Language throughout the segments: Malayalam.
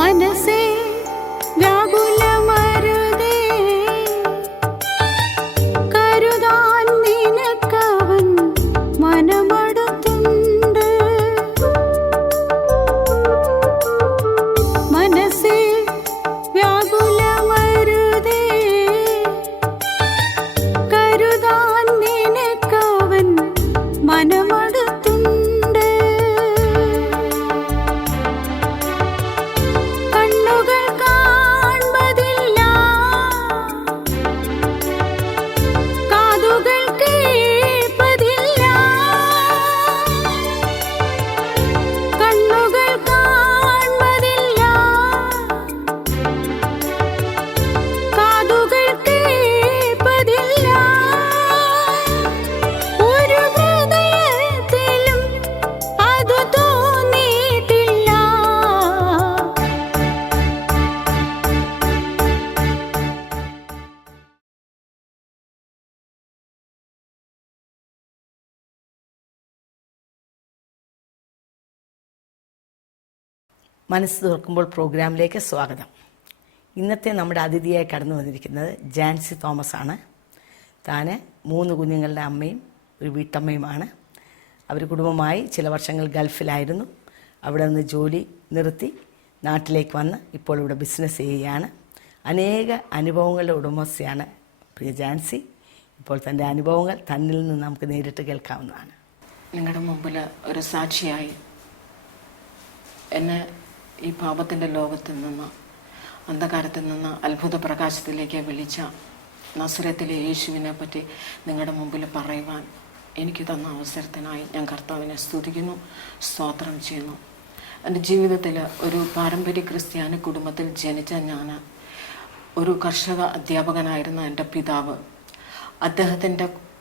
മനസ്സേ വ്യാകുലമരുതേ, കരുതാൻ നിനക്കവൻ മനമടുത്തുണ്ട്. മനസ്സേ വ്യാകുലമരുതേ, കരുതാൻ നിനക്കവൻ മനമടുത്തുണ്ട്. മനസ്സ് തുറക്കുമ്പോൾ പ്രോഗ്രാമിലേക്ക് സ്വാഗതം. ഇന്നത്തെ നമ്മുടെ അതിഥിയായി കടന്നു വന്നിരിക്കുന്നത് ജാൻസി തോമസ് ആണ്. താൻ 3 കുഞ്ഞുങ്ങളുടെ അമ്മയും ഒരു വീട്ടമ്മയുമാണ്. അവർ കുടുംബമായി ചില വർഷങ്ങൾ ഗൾഫിലായിരുന്നു. അവിടെ നിന്ന് ജോലി നിർത്തി നാട്ടിലേക്ക് വന്ന് ഇപ്പോൾ ഇവിടെ ബിസിനസ് ചെയ്യുകയാണ്. അനേക അനുഭവങ്ങളുടെ ഉടമസ്ഥയാണ് പ്രിയ ജാൻസി. ഇപ്പോൾ തൻ്റെ അനുഭവങ്ങൾ തന്നിൽ നിന്ന് നമുക്ക് നേരിട്ട് കേൾക്കാവുന്നതാണ്. നിങ്ങളുടെ മുമ്പിൽ ഒരു സാക്ഷിയായി എന്നെ ഈ പാപത്തിൻ്റെ ലോകത്തിൽ നിന്ന്, അന്ധകാരത്തിൽ നിന്ന് അത്ഭുത പ്രകാശത്തിലേക്ക് വിളിച്ച നസ്രത്തിലെ യേശുവിനെ പറ്റി നിങ്ങളുടെ മുമ്പിൽ പറയുവാൻ എനിക്ക് തന്ന അവസരത്തിനായി ഞാൻ കർത്താവിനെ സ്തുതിക്കുന്നു, സ്തോത്രം ചെയ്യുന്നു. എൻ്റെ ജീവിതത്തിൽ ഒരു പാരമ്പര്യ ക്രിസ്ത്യാനി കുടുംബത്തിൽ ജനിച്ച ഞാൻ, ഒരു കർഷക അധ്യാപകനായിരുന്ന എൻ്റെ പിതാവ്,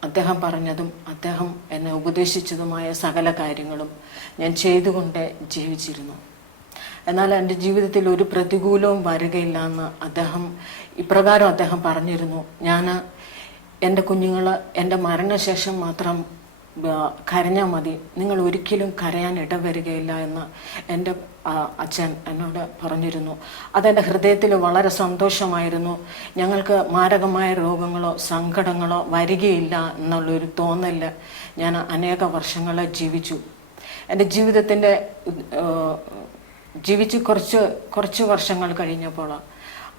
അദ്ദേഹം പറഞ്ഞതും അദ്ദേഹം എന്നെ ഉപദേശിച്ചതുമായ സകല കാര്യങ്ങളും ഞാൻ ചെയ്തുകൊണ്ട് ജീവിച്ചിരുന്നു. എന്നാൽ എൻ്റെ ജീവിതത്തിൽ ഒരു പ്രതികൂലവും വരികയില്ല എന്ന് ഇപ്രകാരം അദ്ദേഹം പറഞ്ഞിരുന്നു. ഞാൻ എൻ്റെ കുഞ്ഞുങ്ങൾ എൻ്റെ മരണശേഷം മാത്രം കരഞ്ഞാൽ മതി, നിങ്ങൾ ഒരിക്കലും കരയാൻ ഇടവരികയില്ല എന്ന് എൻ്റെ അച്ഛൻ എന്നോട് പറഞ്ഞിരുന്നു. അതെൻ്റെ ഹൃദയത്തിൽ വളരെ സന്തോഷമായിരുന്നു. ഞങ്ങൾക്ക് മാരകമായ രോഗങ്ങളോ സങ്കടങ്ങളോ വരികയില്ല എന്നുള്ളൊരു തോന്നൽ ഞാൻ അനേക വർഷങ്ങൾ ജീവിച്ചു. എൻ്റെ ജീവിതത്തിൻ്റെ ജീവിച്ച് കുറച്ച് വർഷങ്ങൾ കഴിഞ്ഞപ്പോൾ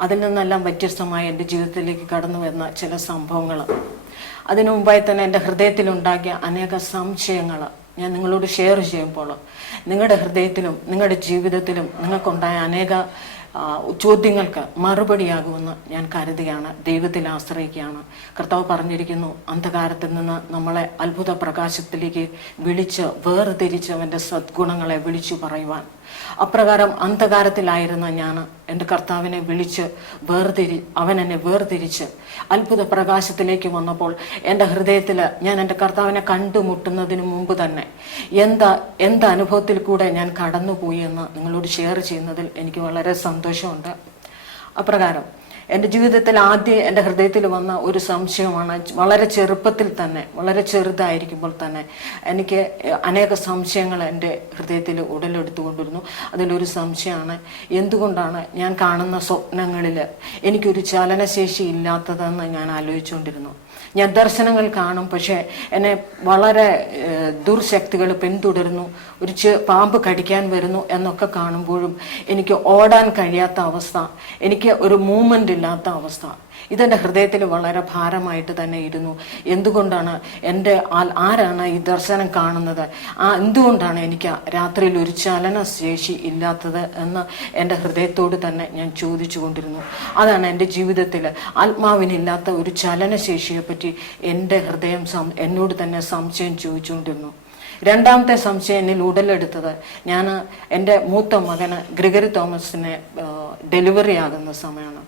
അതിൽ നിന്നെല്ലാം വ്യത്യസ്തമായ എൻ്റെ ജീവിതത്തിലേക്ക് കടന്നു വരുന്ന ചില സംഭവങ്ങൾ, അതിനു മുമ്പായി തന്നെ എൻ്റെ ഹൃദയത്തിലുണ്ടാക്കിയ അനേക സംശയങ്ങൾ ഞാൻ നിങ്ങളോട് ഷെയർ ചെയ്യുമ്പോൾ നിങ്ങളുടെ ഹൃദയത്തിലും നിങ്ങളുടെ ജീവിതത്തിലും നിങ്ങൾക്കുണ്ടായ അനേക ചോദ്യങ്ങൾക്ക് മറുപടിയാകുമെന്ന് ഞാൻ കരുതുകയാണ്, ദൈവത്തിൽ ആശ്രയിക്കുകയാണ്. കർത്താവ് പറഞ്ഞിരിക്കുന്നു, അന്ധകാരത്തിൽ നിന്ന് നമ്മളെ അത്ഭുത പ്രകാശത്തിലേക്ക് വിളിച്ച് വേർതിരിച്ച് അവൻ്റെ സദ്ഗുണങ്ങളെ വിളിച്ചു പറയുവാൻ. അപ്രകാരം അന്ധകാരത്തിലായിരുന്ന ഞാൻ എൻ്റെ കർത്താവിനെ വിളിച്ച് അവൻ എന്നെ വേർതിരിച്ച് അത്ഭുത പ്രകാശത്തിലേക്ക് വന്നപ്പോൾ എൻ്റെ ഹൃദയത്തിൽ ഞാൻ എൻ്റെ കർത്താവിനെ കണ്ടുമുട്ടുന്നതിന് മുമ്പ് തന്നെ എന്ത് അനുഭവത്തിൽ കൂടെ ഞാൻ കടന്നുപോയി എന്ന് നിങ്ങളോട് ഷെയർ ചെയ്യുന്നതിൽ എനിക്ക് വളരെ സന്തോഷമുണ്ട്. അപ്രകാരം എൻ്റെ ജീവിതത്തിൽ ആദ്യം എൻ്റെ ഹൃദയത്തിൽ വന്ന ഒരു സംശയമാണ്, വളരെ ചെറുപ്പത്തിൽ തന്നെ, വളരെ ചെറുതായിരിക്കുമ്പോൾ തന്നെ എനിക്ക് അനേക സംശയങ്ങൾ എൻ്റെ ഹൃദയത്തിൽ ഉടലെടുത്തുകൊണ്ടിരുന്നു. അതിലൊരു സംശയമാണ്, എന്തുകൊണ്ടാണ് ഞാൻ കാണുന്ന സ്വപ്നങ്ങളിൽ എനിക്കൊരു ചലനശേഷി ഇല്ലാത്തതെന്ന് ഞാൻ ആലോചിച്ചുകൊണ്ടിരുന്നു. ഞാൻ ദർശനങ്ങൾ കാണും, പക്ഷേ എന്നെ വളരെ ദുർശക്തികൾ പിന്തുടരുന്നു, ഒരു പാമ്പ് കടിക്കാൻ വരുന്നു എന്നൊക്കെ കാണുമ്പോഴും എനിക്ക് ഓടാൻ കഴിയാത്ത അവസ്ഥ, എനിക്ക് ഒരു മൂവ്മെൻറ്റിൽ ആത്മാവില്ലാത്ത അവസ്ഥ. ഇതെൻ്റെ ഹൃദയത്തിൽ വളരെ ഭാരമായിട്ട് തന്നെ ഇരുന്നു. എന്തുകൊണ്ടാണ് ആരാണ് ഈ ദർശനം കാണുന്നത്? എന്തുകൊണ്ടാണ് എനിക്ക് രാത്രിയിൽ ഒരു ചലനശേഷി ഇല്ലാത്തത് എന്ന് എൻ്റെ ഹൃദയത്തോട് തന്നെ ഞാൻ ചോദിച്ചു കൊണ്ടിരുന്നു. അതാണ് എൻ്റെ ജീവിതത്തിൽ ആത്മാവിനില്ലാത്ത ഒരു ചലനശേഷിയെപ്പറ്റി എൻ്റെ ഹൃദയം എന്നോട് തന്നെ സംശയം ചോദിച്ചുകൊണ്ടിരുന്നു. രണ്ടാമത്തെ സംശയം എന്നിൽ ഉടലെടുത്തത്, ഞാൻ എൻ്റെ മൂത്ത മകന് ഗ്രിഗറി തോമസിനെ ഡെലിവറി ആകുന്ന സമയമാണ്.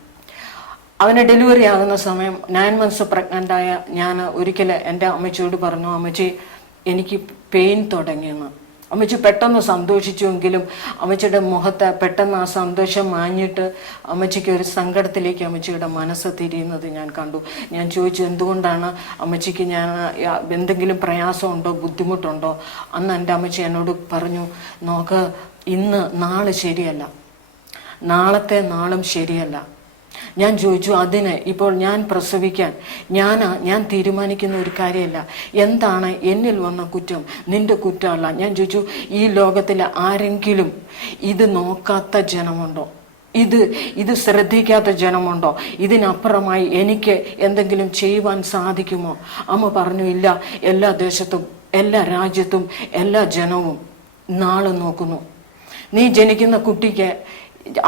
അവന് ഡെലിവറി ആകുന്ന സമയം 9 months പ്രഗ്നൻ്റായ ഞാൻ ഒരിക്കൽ എൻ്റെ അമ്മച്ചിയോട് പറഞ്ഞു, അമ്മച്ചി എനിക്ക് പെയിൻ തുടങ്ങിയെന്ന്. അമ്മച്ചി പെട്ടെന്ന് സന്തോഷിച്ചുവെങ്കിലും അമ്മച്ചിയുടെ മുഖത്ത് പെട്ടെന്ന് ആ സന്തോഷം മാഞ്ഞിട്ട് അമ്മച്ചിക്ക് ഒരു സങ്കടത്തിലേക്ക് അമ്മച്ചിയുടെ മനസ്സ് തിരിയുന്നത് ഞാൻ കണ്ടു. ഞാൻ ചോദിച്ചു, എന്തുകൊണ്ടാണ് അമ്മച്ചിക്ക് ഞാൻ എന്തെങ്കിലും പ്രയാസമുണ്ടോ ബുദ്ധിമുട്ടുണ്ടോ? അന്ന് എൻ്റെ അമ്മച്ചി എന്നോട് പറഞ്ഞു, നോക്ക്, നാളെ ശരിയല്ല, നാളത്തെ നാളും ശരിയല്ല. ഞാൻ ചോദിച്ചു, അതിന് ഇപ്പോൾ ഞാൻ പ്രസവിക്കാൻ ഞാൻ തീരുമാനിക്കുന്ന ഒരു കാര്യമല്ല. എന്താണ് എന്നിൽ വന്ന കുറ്റം? നിന്റെ കുറ്റമല്ല. ഞാൻ ചോദിച്ചു, ഈ ലോകത്തിൽ ആരെങ്കിലും ഇത് നോക്കാത്ത ജനമുണ്ടോ? ഇത് ശ്രദ്ധിക്കാത്ത ജനമുണ്ടോ? ഇതിനപ്പുറമായി എനിക്ക് എന്തെങ്കിലും ചെയ്യുവാൻ സാധിക്കുമോ? അമ്മ പറഞ്ഞു, ഇല്ല, എല്ലാ ദേശത്തും എല്ലാ രാജ്യത്തും എല്ലാ ജനവും നാളെ നോക്കുന്നു. നീ ജനിക്കുന്ന കുട്ടിക്ക്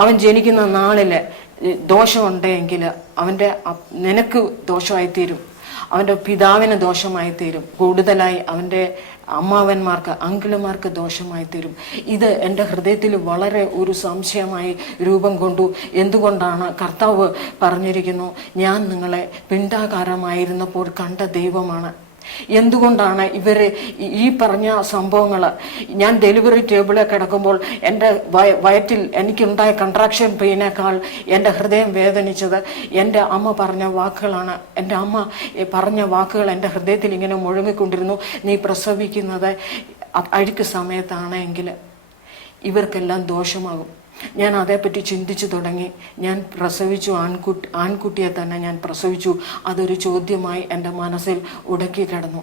അവൻ ജനിക്കുന്ന നാളില് ദോഷമുണ്ടെങ്കിൽ നിനക്ക് ദോഷമായിത്തീരും, അവൻ്റെ പിതാവിന് ദോഷമായിത്തീരും, കൂടുതലായി അവൻ്റെ അമ്മാവന്മാർക്ക് അങ്കിളുമാർക്ക് ദോഷമായിത്തീരും. ഇത് എൻ്റെ ഹൃദയത്തിൽ വളരെ ഒരു സംശയമായി രൂപം കൊണ്ടു. എന്തുകൊണ്ടാണ്? കർത്താവ് പറഞ്ഞിരിക്കുന്നു, ഞാൻ നിങ്ങളെ പിണ്ടാകാരമായിരുന്നപ്പോൾ കണ്ട ദൈവമാണ്. എന്തുകൊണ്ടാണ് ഇവര് ഈ പറഞ്ഞ സംഭവങ്ങൾ? ഞാൻ ഡെലിവറി ടേബിളിൽ കിടക്കുമ്പോൾ എൻ്റെ വയറ്റിൽ എനിക്കുണ്ടായ കൺട്രാക്ഷൻ പെയിനേക്കാൾ എൻ്റെ ഹൃദയം വേദനിച്ചത് എൻ്റെ അമ്മ പറഞ്ഞ വാക്കുകളാണ്. എൻ്റെ അമ്മ പറഞ്ഞ വാക്കുകൾ എൻ്റെ ഹൃദയത്തിൽ ഇങ്ങനെ മുഴങ്ങിക്കൊണ്ടിരുന്നു. നീ പ്രസവിക്കുന്നത് അഴുക്ക് സമയത്താണെങ്കിൽ ഇവർക്കെല്ലാം ദോഷമാകും. ഞാൻ അതേപ്പറ്റി ചിന്തിച്ചു തുടങ്ങി. ഞാൻ പ്രസവിച്ചു, ആൺകുട്ടിയെ തന്നെ ഞാൻ പ്രസവിച്ചു. അതൊരു ചോദ്യമായി എൻ്റെ മനസ്സിൽ ഉടക്കി കിടന്നു.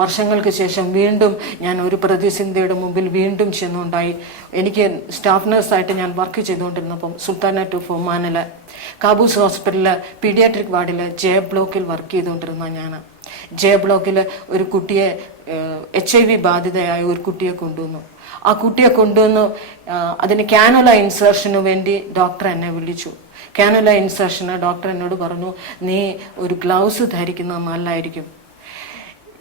വർഷങ്ങൾക്ക് ശേഷം വീണ്ടും ഞാൻ ഒരു പ്രതിസന്ധിയുടെ മുമ്പിൽ വീണ്ടും ചെന്നുണ്ടായി. എനിക്ക് സ്റ്റാഫ് നഴ്സായിട്ട് ഞാൻ വർക്ക് ചെയ്തുകൊണ്ടിരുന്നപ്പം സുൽത്താനത്ത് ഓഫ് ഒമാനിലെ കാബൂസ് ഹോസ്പിറ്റലിൽ പീഡിയാട്രിക് വാർഡിൽ ജെ ബ്ലോക്കിൽ വർക്ക് ചെയ്തുകൊണ്ടിരുന്ന ഞാൻ ജെ ബ്ലോക്കിൽ ഒരു കുട്ടിയെ HIV ബാധിതയായ ഒരു കുട്ടിയെ കൊണ്ടുവന്നു. ആ കുട്ടിയെ കൊണ്ടുവന്ന് അതിന് കാനുല ഇൻസേർഷന് വേണ്ടി ഡോക്ടർ എന്നെ വിളിച്ചു. കാനുല ഇൻസേർഷന് ഡോക്ടർ എന്നോട് പറഞ്ഞു, നീ ഒരു ഗ്ലൗസ് ധരിക്കുന്നത് നല്ലതായിരിക്കും.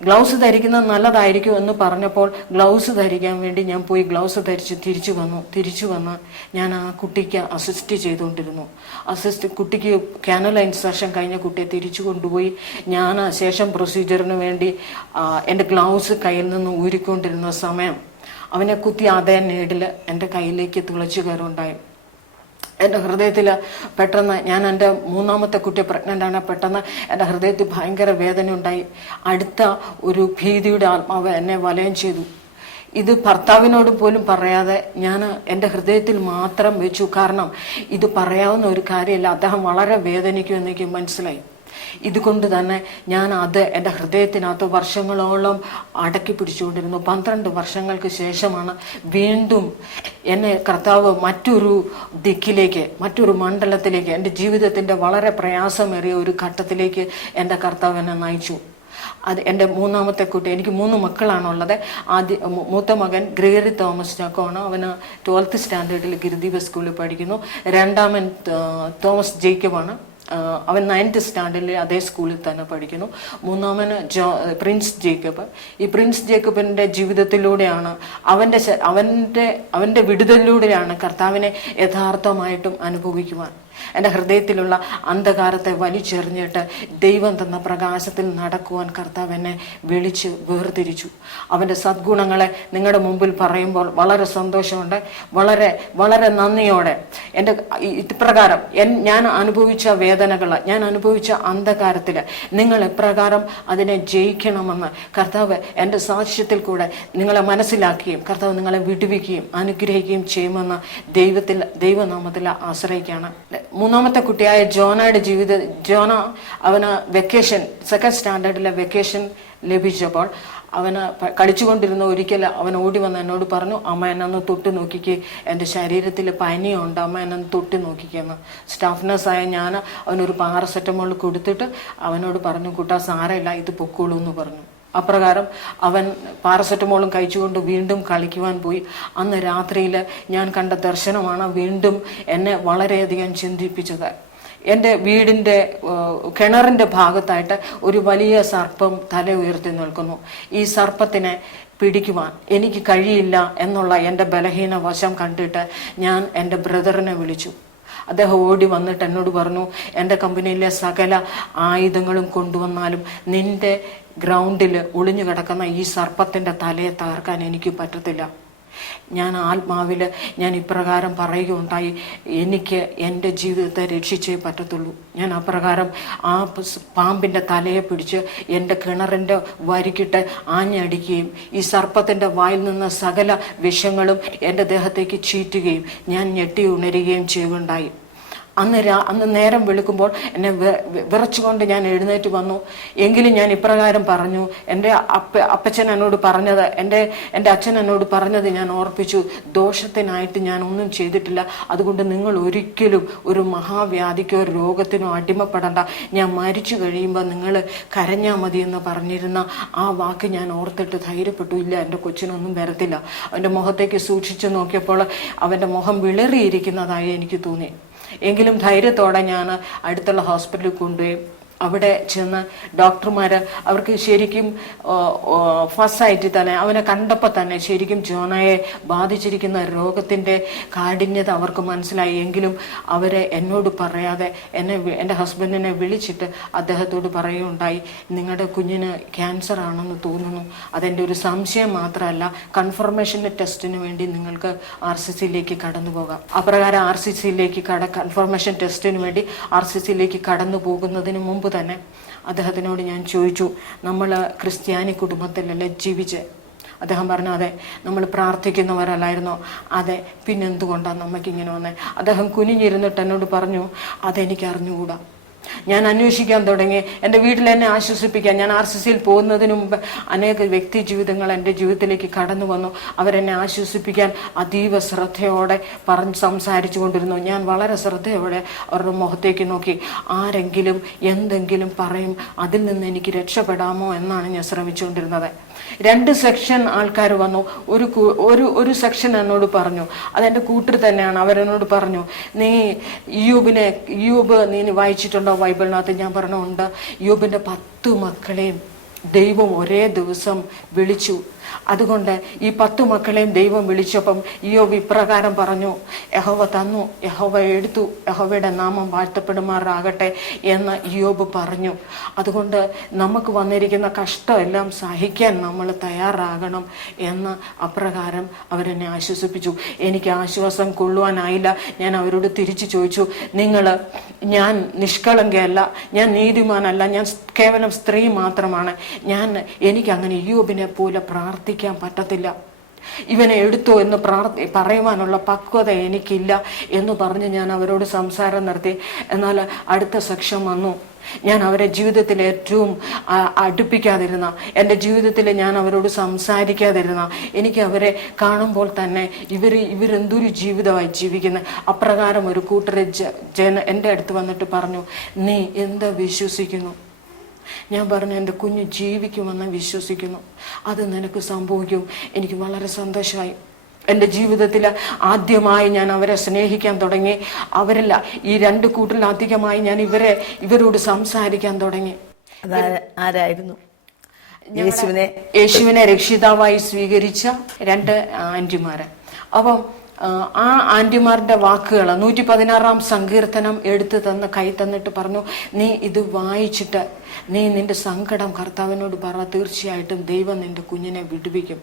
ഗ്ലൗസ് ധരിക്കുന്നത് നല്ലതായിരിക്കും എന്ന് പറഞ്ഞപ്പോൾ ഗ്ലൗസ് ധരിക്കാൻ വേണ്ടി ഞാൻ പോയി ഗ്ലൗസ് ധരിച്ച് തിരിച്ചു വന്ന് ഞാൻ ആ കുട്ടിക്ക് അസിസ്റ്റ് ചെയ്തുകൊണ്ടിരുന്നു. കുട്ടിക്ക് കാനുല ഇൻസർഷൻ കഴിഞ്ഞ കുട്ടിയെ തിരിച്ചു കൊണ്ടുപോയി ഞാൻ ശേഷം പ്രൊസീജിയറിന് വേണ്ടി എൻ്റെ ഗ്ലൗസ് കയ്യിൽ നിന്ന് ഊരിക്കൊണ്ടിരുന്ന സമയം അവനെ കുത്തി അതേ നീഡിൽ എൻ്റെ കയ്യിലേക്ക് തുളച്ചു കയറുണ്ടായി. എൻ്റെ ഹൃദയത്തിൽ പെട്ടെന്ന്, ഞാൻ എൻ്റെ മൂന്നാമത്തെ കുട്ടി പ്രഗ്നൻ്റാണ്, പെട്ടെന്ന് എൻ്റെ ഹൃദയത്തിൽ ഭയങ്കര വേദന ഉണ്ടായി. അടുത്ത ഒരു ഭീതിയുടെ ആത്മാവ് എന്നെ വലയം ചെയ്തു. ഇത് ഭർത്താവിനോട് പോലും പറയാതെ ഞാൻ എൻ്റെ ഹൃദയത്തിൽ മാത്രം വെച്ചു. കാരണം ഇത് പറയാവുന്ന ഒരു കാര്യമല്ല. അദ്ദേഹം വളരെ വേദനിക്കുമെന്ന് എനിക്ക് മനസ്സിലായി. ഇതുകൊണ്ട് തന്നെ ഞാൻ എൻ്റെ ഹൃദയത്തിനകത്ത് വർഷങ്ങളോളം അടക്കി പിടിച്ചുകൊണ്ടിരുന്നു. 12 വർഷങ്ങൾക്ക് ശേഷമാണ് വീണ്ടും എന്നെ കർത്താവ് മറ്റൊരു ദിക്കിലേക്ക്, മറ്റൊരു മണ്ഡലത്തിലേക്ക്, എൻ്റെ ജീവിതത്തിൻ്റെ വളരെ പ്രയാസമേറിയ ഒരു ഘട്ടത്തിലേക്ക് എൻ്റെ കർത്താവ് എന്നെ നയിച്ചു. എൻ്റെ മൂന്നാമത്തെ കുട്ടി, എനിക്ക് 3 മക്കളാണുള്ളത്. മൂത്ത മകൻ ഗ്രിഗറി തോമസ് ചാക്കോണ്. അവന് 12th സ്റ്റാൻഡേർഡിൽ ഗിരിദീപ സ്കൂളിൽ പഠിക്കുന്നു. രണ്ടാമൻ തോമസ് ജേക്കബാണ്. അവൻ 9th സ്റ്റാൻഡേർഡിൽ അതേ സ്കൂളിൽ തന്നെ പഠിക്കുന്നു. മൂന്നാമന് പ്രിൻസ് ജേക്കബ്. ഈ പ്രിൻസ് ജേക്കബിൻ്റെ ജീവിതത്തിലൂടെയാണ് അവൻ്റെ വിടുതലിലൂടെയാണ് കർത്താവിനെ യഥാർത്ഥമായിട്ടും അനുഭവിക്കുവാൻ, എൻ്റെ ഹൃദയത്തിലുള്ള അന്ധകാരത്തെ വലിച്ചെറിഞ്ഞിട്ട് ദൈവം തന്ന പ്രകാശത്തിൽ നടക്കുവാൻ കർത്താവ് എന്നെ വിളിച്ച് വേർതിരിച്ചു. അവൻ്റെ സദ്ഗുണങ്ങളെ നിങ്ങളുടെ മുമ്പിൽ പറയുമ്പോൾ വളരെ സന്തോഷമുണ്ട്. വളരെ വളരെ നന്ദിയോടെ എൻ്റെ ഇപ്രകാരം ഞാൻ അനുഭവിച്ച വേദനകൾ, ഞാൻ അനുഭവിച്ച അന്ധകാരത്തിൽ നിങ്ങൾ എപ്രകാരം അതിനെ ജയിക്കണമെന്ന് കർത്താവ് എൻ്റെ സാക്ഷ്യത്തിൽ കൂടെ നിങ്ങളെ മനസ്സിലാക്കുകയും കർത്താവ് നിങ്ങളെ വിടുവിക്കുകയും അനുഗ്രഹിക്കുകയും ചെയ്യുമെന്ന് ദൈവനാമത്തിൽ ആശ്രയിക്കുകയാണ്. മൂന്നാമത്തെ കുട്ടിയായ ജോന അവന് വെക്കേഷൻ, 2nd സ്റ്റാൻഡേർഡിലെ വെക്കേഷൻ ലഭിച്ചപ്പോൾ അവന് കളിച്ചുകൊണ്ടിരുന്ന ഒരിക്കൽ അവൻ ഓടി വന്ന് എന്നോട് പറഞ്ഞു, അമ്മ എന്നൊന്ന് തൊട്ട് നോക്കിക്കേ, എൻ്റെ ശരീരത്തിൽ പനിയുണ്ട്, അമ്മ എന്നൊന്ന് തൊട്ട് നോക്കിക്കെന്ന്. സ്റ്റാഫ് നഴ്സായ ഞാൻ അവനൊരു പാരസെറ്റമോൾ കൊടുത്തിട്ട് അവനോട് പറഞ്ഞു, കുട്ടാ സാരമില്ല, ഇത് പൊക്കോളൂ എന്ന് പറഞ്ഞു. അപ്രകാരം അവൻ പാരസെറ്റമോളും കഴിച്ചുകൊണ്ട് വീണ്ടും കളിക്കുവാൻ പോയി. അന്ന് രാത്രിയിൽ ഞാൻ കണ്ട ദർശനമാണ് വീണ്ടും എന്നെ വളരെയധികം ചിന്തിപ്പിച്ചത്. എൻ്റെ വീടിൻ്റെ കിണറിൻ്റെ ഭാഗത്തായിട്ട് ഒരു വലിയ സർപ്പം തല ഉയർത്തി നിൽക്കുന്നു. ഈ സർപ്പത്തിനെ പിടിക്കുവാൻ എനിക്ക് കഴിയില്ല എന്നുള്ള എൻ്റെ ബലഹീന വശം കണ്ടിട്ട് ഞാൻ എൻ്റെ ബ്രദറിനെ വിളിച്ചു. അദ്ദേഹം ഓടി വന്നിട്ട് എന്നോട് പറഞ്ഞു, എൻ്റെ കമ്പനിയിലെ സകല ആയുധങ്ങളും കൊണ്ടുവന്നാലും നിന്റെ ഗ്രൗണ്ടിൽ ഒളിഞ്ഞു കിടക്കുന്ന ഈ സർപ്പത്തിൻ്റെ തലയെ തകർക്കാൻ എനിക്ക് പറ്റത്തില്ല. ഞാൻ ആത്മാവിൽ ഞാൻ ഇപ്രകാരം പറയുകയുണ്ടായി, എനിക്ക് എൻ്റെ ജീവിതത്തെ രക്ഷിച്ചേ പറ്റത്തുള്ളൂ. ഞാൻ അപ്രകാരം ആ പാമ്പിൻ്റെ തലയെ പിടിച്ച് എൻ്റെ കിണറിൻ്റെ വരിക്കിട്ട് ആഞ്ഞടിക്കുകയും ഈ സർപ്പത്തിൻ്റെ വായിൽ നിന്ന് സകല വിഷങ്ങളും എൻ്റെ ദേഹത്തേക്ക് ചീറ്റുകയും ഞാൻ ഞെട്ടി ഉണരുകയും ചെയ്യുകയുണ്ടായി. അന്ന് നേരം വെളുക്കുമ്പോൾ എന്നെ വിറച്ചുകൊണ്ട് ഞാൻ എഴുന്നേറ്റ് വന്നു. എങ്കിലും ഞാൻ ഇപ്രകാരം പറഞ്ഞു, എൻ്റെ അപ്പച്ചൻ എന്നോട് പറഞ്ഞത്, എൻ്റെ അച്ഛൻ എന്നോട് പറഞ്ഞത് ഞാൻ ഓർപ്പിച്ചു, ദോഷത്തിനായിട്ട് ഞാൻ ഒന്നും ചെയ്തിട്ടില്ല, അതുകൊണ്ട് നിങ്ങൾ ഒരിക്കലും ഒരു മഹാവ്യാധിക്കോ രോഗത്തിനോ അടിമപ്പെടേണ്ട, ഞാൻ മരിച്ചു കഴിയുമ്പോൾ നിങ്ങൾ കരഞ്ഞാൽ മതി എന്ന് പറഞ്ഞിരുന്ന ആ വാക്ക് ഞാൻ ഓർത്തിട്ട് ധൈര്യപ്പെട്ടു. ഇല്ല, എൻ്റെ കൊച്ചിനൊന്നും വരത്തില്ല. അവൻ്റെ മുഖത്തേക്ക് സൂക്ഷിച്ചു നോക്കിയപ്പോൾ അവൻ്റെ മുഖം വിളറിയിരിക്കുന്നതായി എനിക്ക് തോന്നി. എങ്കിലും ധൈര്യത്തോടെ ഞാൻ അടുത്തുള്ള ഹോസ്പിറ്റലിൽ കൊണ്ടുപോയി. അവിടെ ചെന്ന് ഡോക്ടർമാർ അവർക്ക് ശരിക്കും ഫസ്റ്റായിട്ട് തന്നെ അവനെ കണ്ടപ്പോൾ തന്നെ ശരിക്കും ജോനയെ ബാധിച്ചിരിക്കുന്ന രോഗത്തിൻ്റെ കാഠിന്യത അവർക്ക് മനസ്സിലായി. എങ്കിലും അവരെ എന്നോട് പറയാതെ എൻ്റെ ഹസ്ബൻഡിനെ വിളിച്ചിട്ട് അദ്ദേഹത്തോട് പറയുകയുണ്ടായി, നിങ്ങളുടെ കുഞ്ഞിന് ക്യാൻസർ ആണെന്ന് തോന്നുന്നു, അതെൻ്റെ ഒരു സംശയം മാത്രമല്ല, കൺഫർമേഷൻ്റെ ടെസ്റ്റിന് വേണ്ടി നിങ്ങൾക്ക് RCCയിലേക്ക് കടന്നു പോകാം. അപ്രകാരം RCCയിലേക്ക് കൺഫർമേഷൻ ടെസ്റ്റിന് വേണ്ടി RCCയിലേക്ക് കടന്നു പോകുന്നതിന് മുമ്പ് തന്നെ അദ്ദേഹത്തിനോട് ഞാൻ ചോദിച്ചു, നമ്മൾ ക്രിസ്ത്യാനി കുടുംബത്തിലല്ലേ ജീവിച്ച്? അദ്ദേഹം പറഞ്ഞു, അതെ. നമ്മൾ പ്രാർത്ഥിക്കുന്നവരല്ലായിരുന്നോ? അതെ. പിന്നെന്തുകൊണ്ടാണ് നമുക്കിങ്ങനെ വന്നേ? അദ്ദേഹം കുനിഞ്ഞിരുന്നിട്ട് എന്നോട് പറഞ്ഞു, അതെനിക്ക് അറിഞ്ഞുകൂടാ. ഞാൻ അന്വേഷിക്കാൻ തുടങ്ങി. എൻ്റെ വീട്ടിൽ എന്നെ ആശ്വസിപ്പിക്കാൻ, ഞാൻ RCCയിൽ പോകുന്നതിന് മുമ്പ് അനേക വ്യക്തി ജീവിതങ്ങൾ എൻ്റെ ജീവിതത്തിലേക്ക് കടന്നു വന്നു. അവരെന്നെ ആശ്വസിപ്പിക്കാൻ അതീവ ശ്രദ്ധയോടെ സംസാരിച്ചു കൊണ്ടിരുന്നു. ഞാൻ വളരെ ശ്രദ്ധയോടെ അവരുടെ മുഖത്തേക്ക് നോക്കി. ആരെങ്കിലും എന്തെങ്കിലും പറയും, അതിൽ നിന്ന് എനിക്ക് രക്ഷപ്പെടാമോ എന്നാണ് ഞാൻ ശ്രമിച്ചുകൊണ്ടിരുന്നത്. 2 സെക്ഷൻ ആൾക്കാർ വന്നു. ഒരു സെക്ഷൻ എന്നോട് പറഞ്ഞു, അതെൻ്റെ കൂട്ടർ തന്നെയാണ്. അവരെന്നോട് പറഞ്ഞു, നീ യോബ് നീ വായിച്ചിട്ടുണ്ടോ ബൈബിളിനകത്ത്? ഞാൻ പറഞ്ഞു, ഉണ്ട്. യോബിൻ്റെ 10 മക്കളെയും ദൈവം ഒരേ ദിവസം വിളിച്ചു. അതുകൊണ്ട് ഈ 10 മക്കളെയും ദൈവം വിളിച്ചപ്പം യോബ് ഇപ്രകാരം പറഞ്ഞു, യഹോവ തന്നു, യഹോവ എടുത്തു, യഹോവയുടെ നാമം വാഴ്ത്തപ്പെടുമാറാകട്ടെ എന്ന് യോബ് പറഞ്ഞു. അതുകൊണ്ട് നമുക്ക് വന്നിരിക്കുന്ന കഷ്ടമെല്ലാം സഹിക്കാൻ നമ്മൾ തയ്യാറാകണം എന്ന് അപ്രകാരം അവരെന്നെ ആശ്വസിപ്പിച്ചു. എനിക്ക് ആശ്വാസം കൊള്ളുവാനായില്ല. ഞാൻ അവരോട് തിരിച്ചു ചോദിച്ചു, ഞാൻ നിഷ്കളങ്കയല്ല, ഞാൻ നീതിമാനല്ല, ഞാൻ കേവലം സ്ത്രീ മാത്രമാണ്. എനിക്ക് അങ്ങനെ യോബിനെ പോലെ പ്രാർത്ഥിക്കാൻ പറ്റത്തില്ല. ഇവനെ എടുത്തോ എന്ന് പറയുവാനുള്ള പക്വത എനിക്കില്ല എന്ന് പറഞ്ഞ് ഞാൻ അവരോട് സംസാരം നടത്തി. എന്നാൽ അടുത്ത സെക്ഷൻ വന്നു. ഞാൻ അവരെ ജീവിതത്തിൽ ഏറ്റവും അടുപ്പിക്കാതിരുന്ന, എൻ്റെ ജീവിതത്തിൽ ഞാൻ അവരോട് സംസാരിക്കാതിരുന്ന, എനിക്ക് അവരെ കാണുമ്പോൾ തന്നെ ഇവരെന്തൊരു ജീവിതമായി ജീവിക്കുന്നത്. അപ്രകാരം ഒരു കൂട്ടരെ എൻ്റെ അടുത്ത് വന്നിട്ട് പറഞ്ഞു, നീ എന്താ വിശ്വസിക്കുന്നു? ഞാൻ പറഞ്ഞു, എൻ്റെ കുഞ്ഞ് ജീവിക്കുമെന്ന് വിശ്വസിക്കുന്നു, അത് നിനക്ക് സംഭവിക്കും. എനിക്ക് വളരെ സന്തോഷമായി. എൻ്റെ ജീവിതത്തിൽ ആദ്യമായി ഞാൻ അവരെ സ്നേഹിക്കാൻ തുടങ്ങി. അവരല്ല, ഈ 2 കൂട്ടരിൽ അധികമായി ഞാൻ ഇവരോട് സംസാരിക്കാൻ തുടങ്ങി. ആരായിരുന്നു? യേശുവിനെ രക്ഷിതാവായി സ്വീകരിച്ച 2 ആന്റിമാര്. അപ്പം ആ ആന്റിമാരുടെ വാക്കുകൾ 116-ാം സങ്കീർത്തനം എടുത്തു കൈ തന്നിട്ട് പറഞ്ഞു, നീ ഇത് വായിച്ചിട്ട് നീ നിന്റെ സങ്കടം കർത്താവിനോട് പറ, തീർച്ചയായിട്ടും ദൈവം നിന്റെ കുഞ്ഞിനെ വിടുവിക്കും.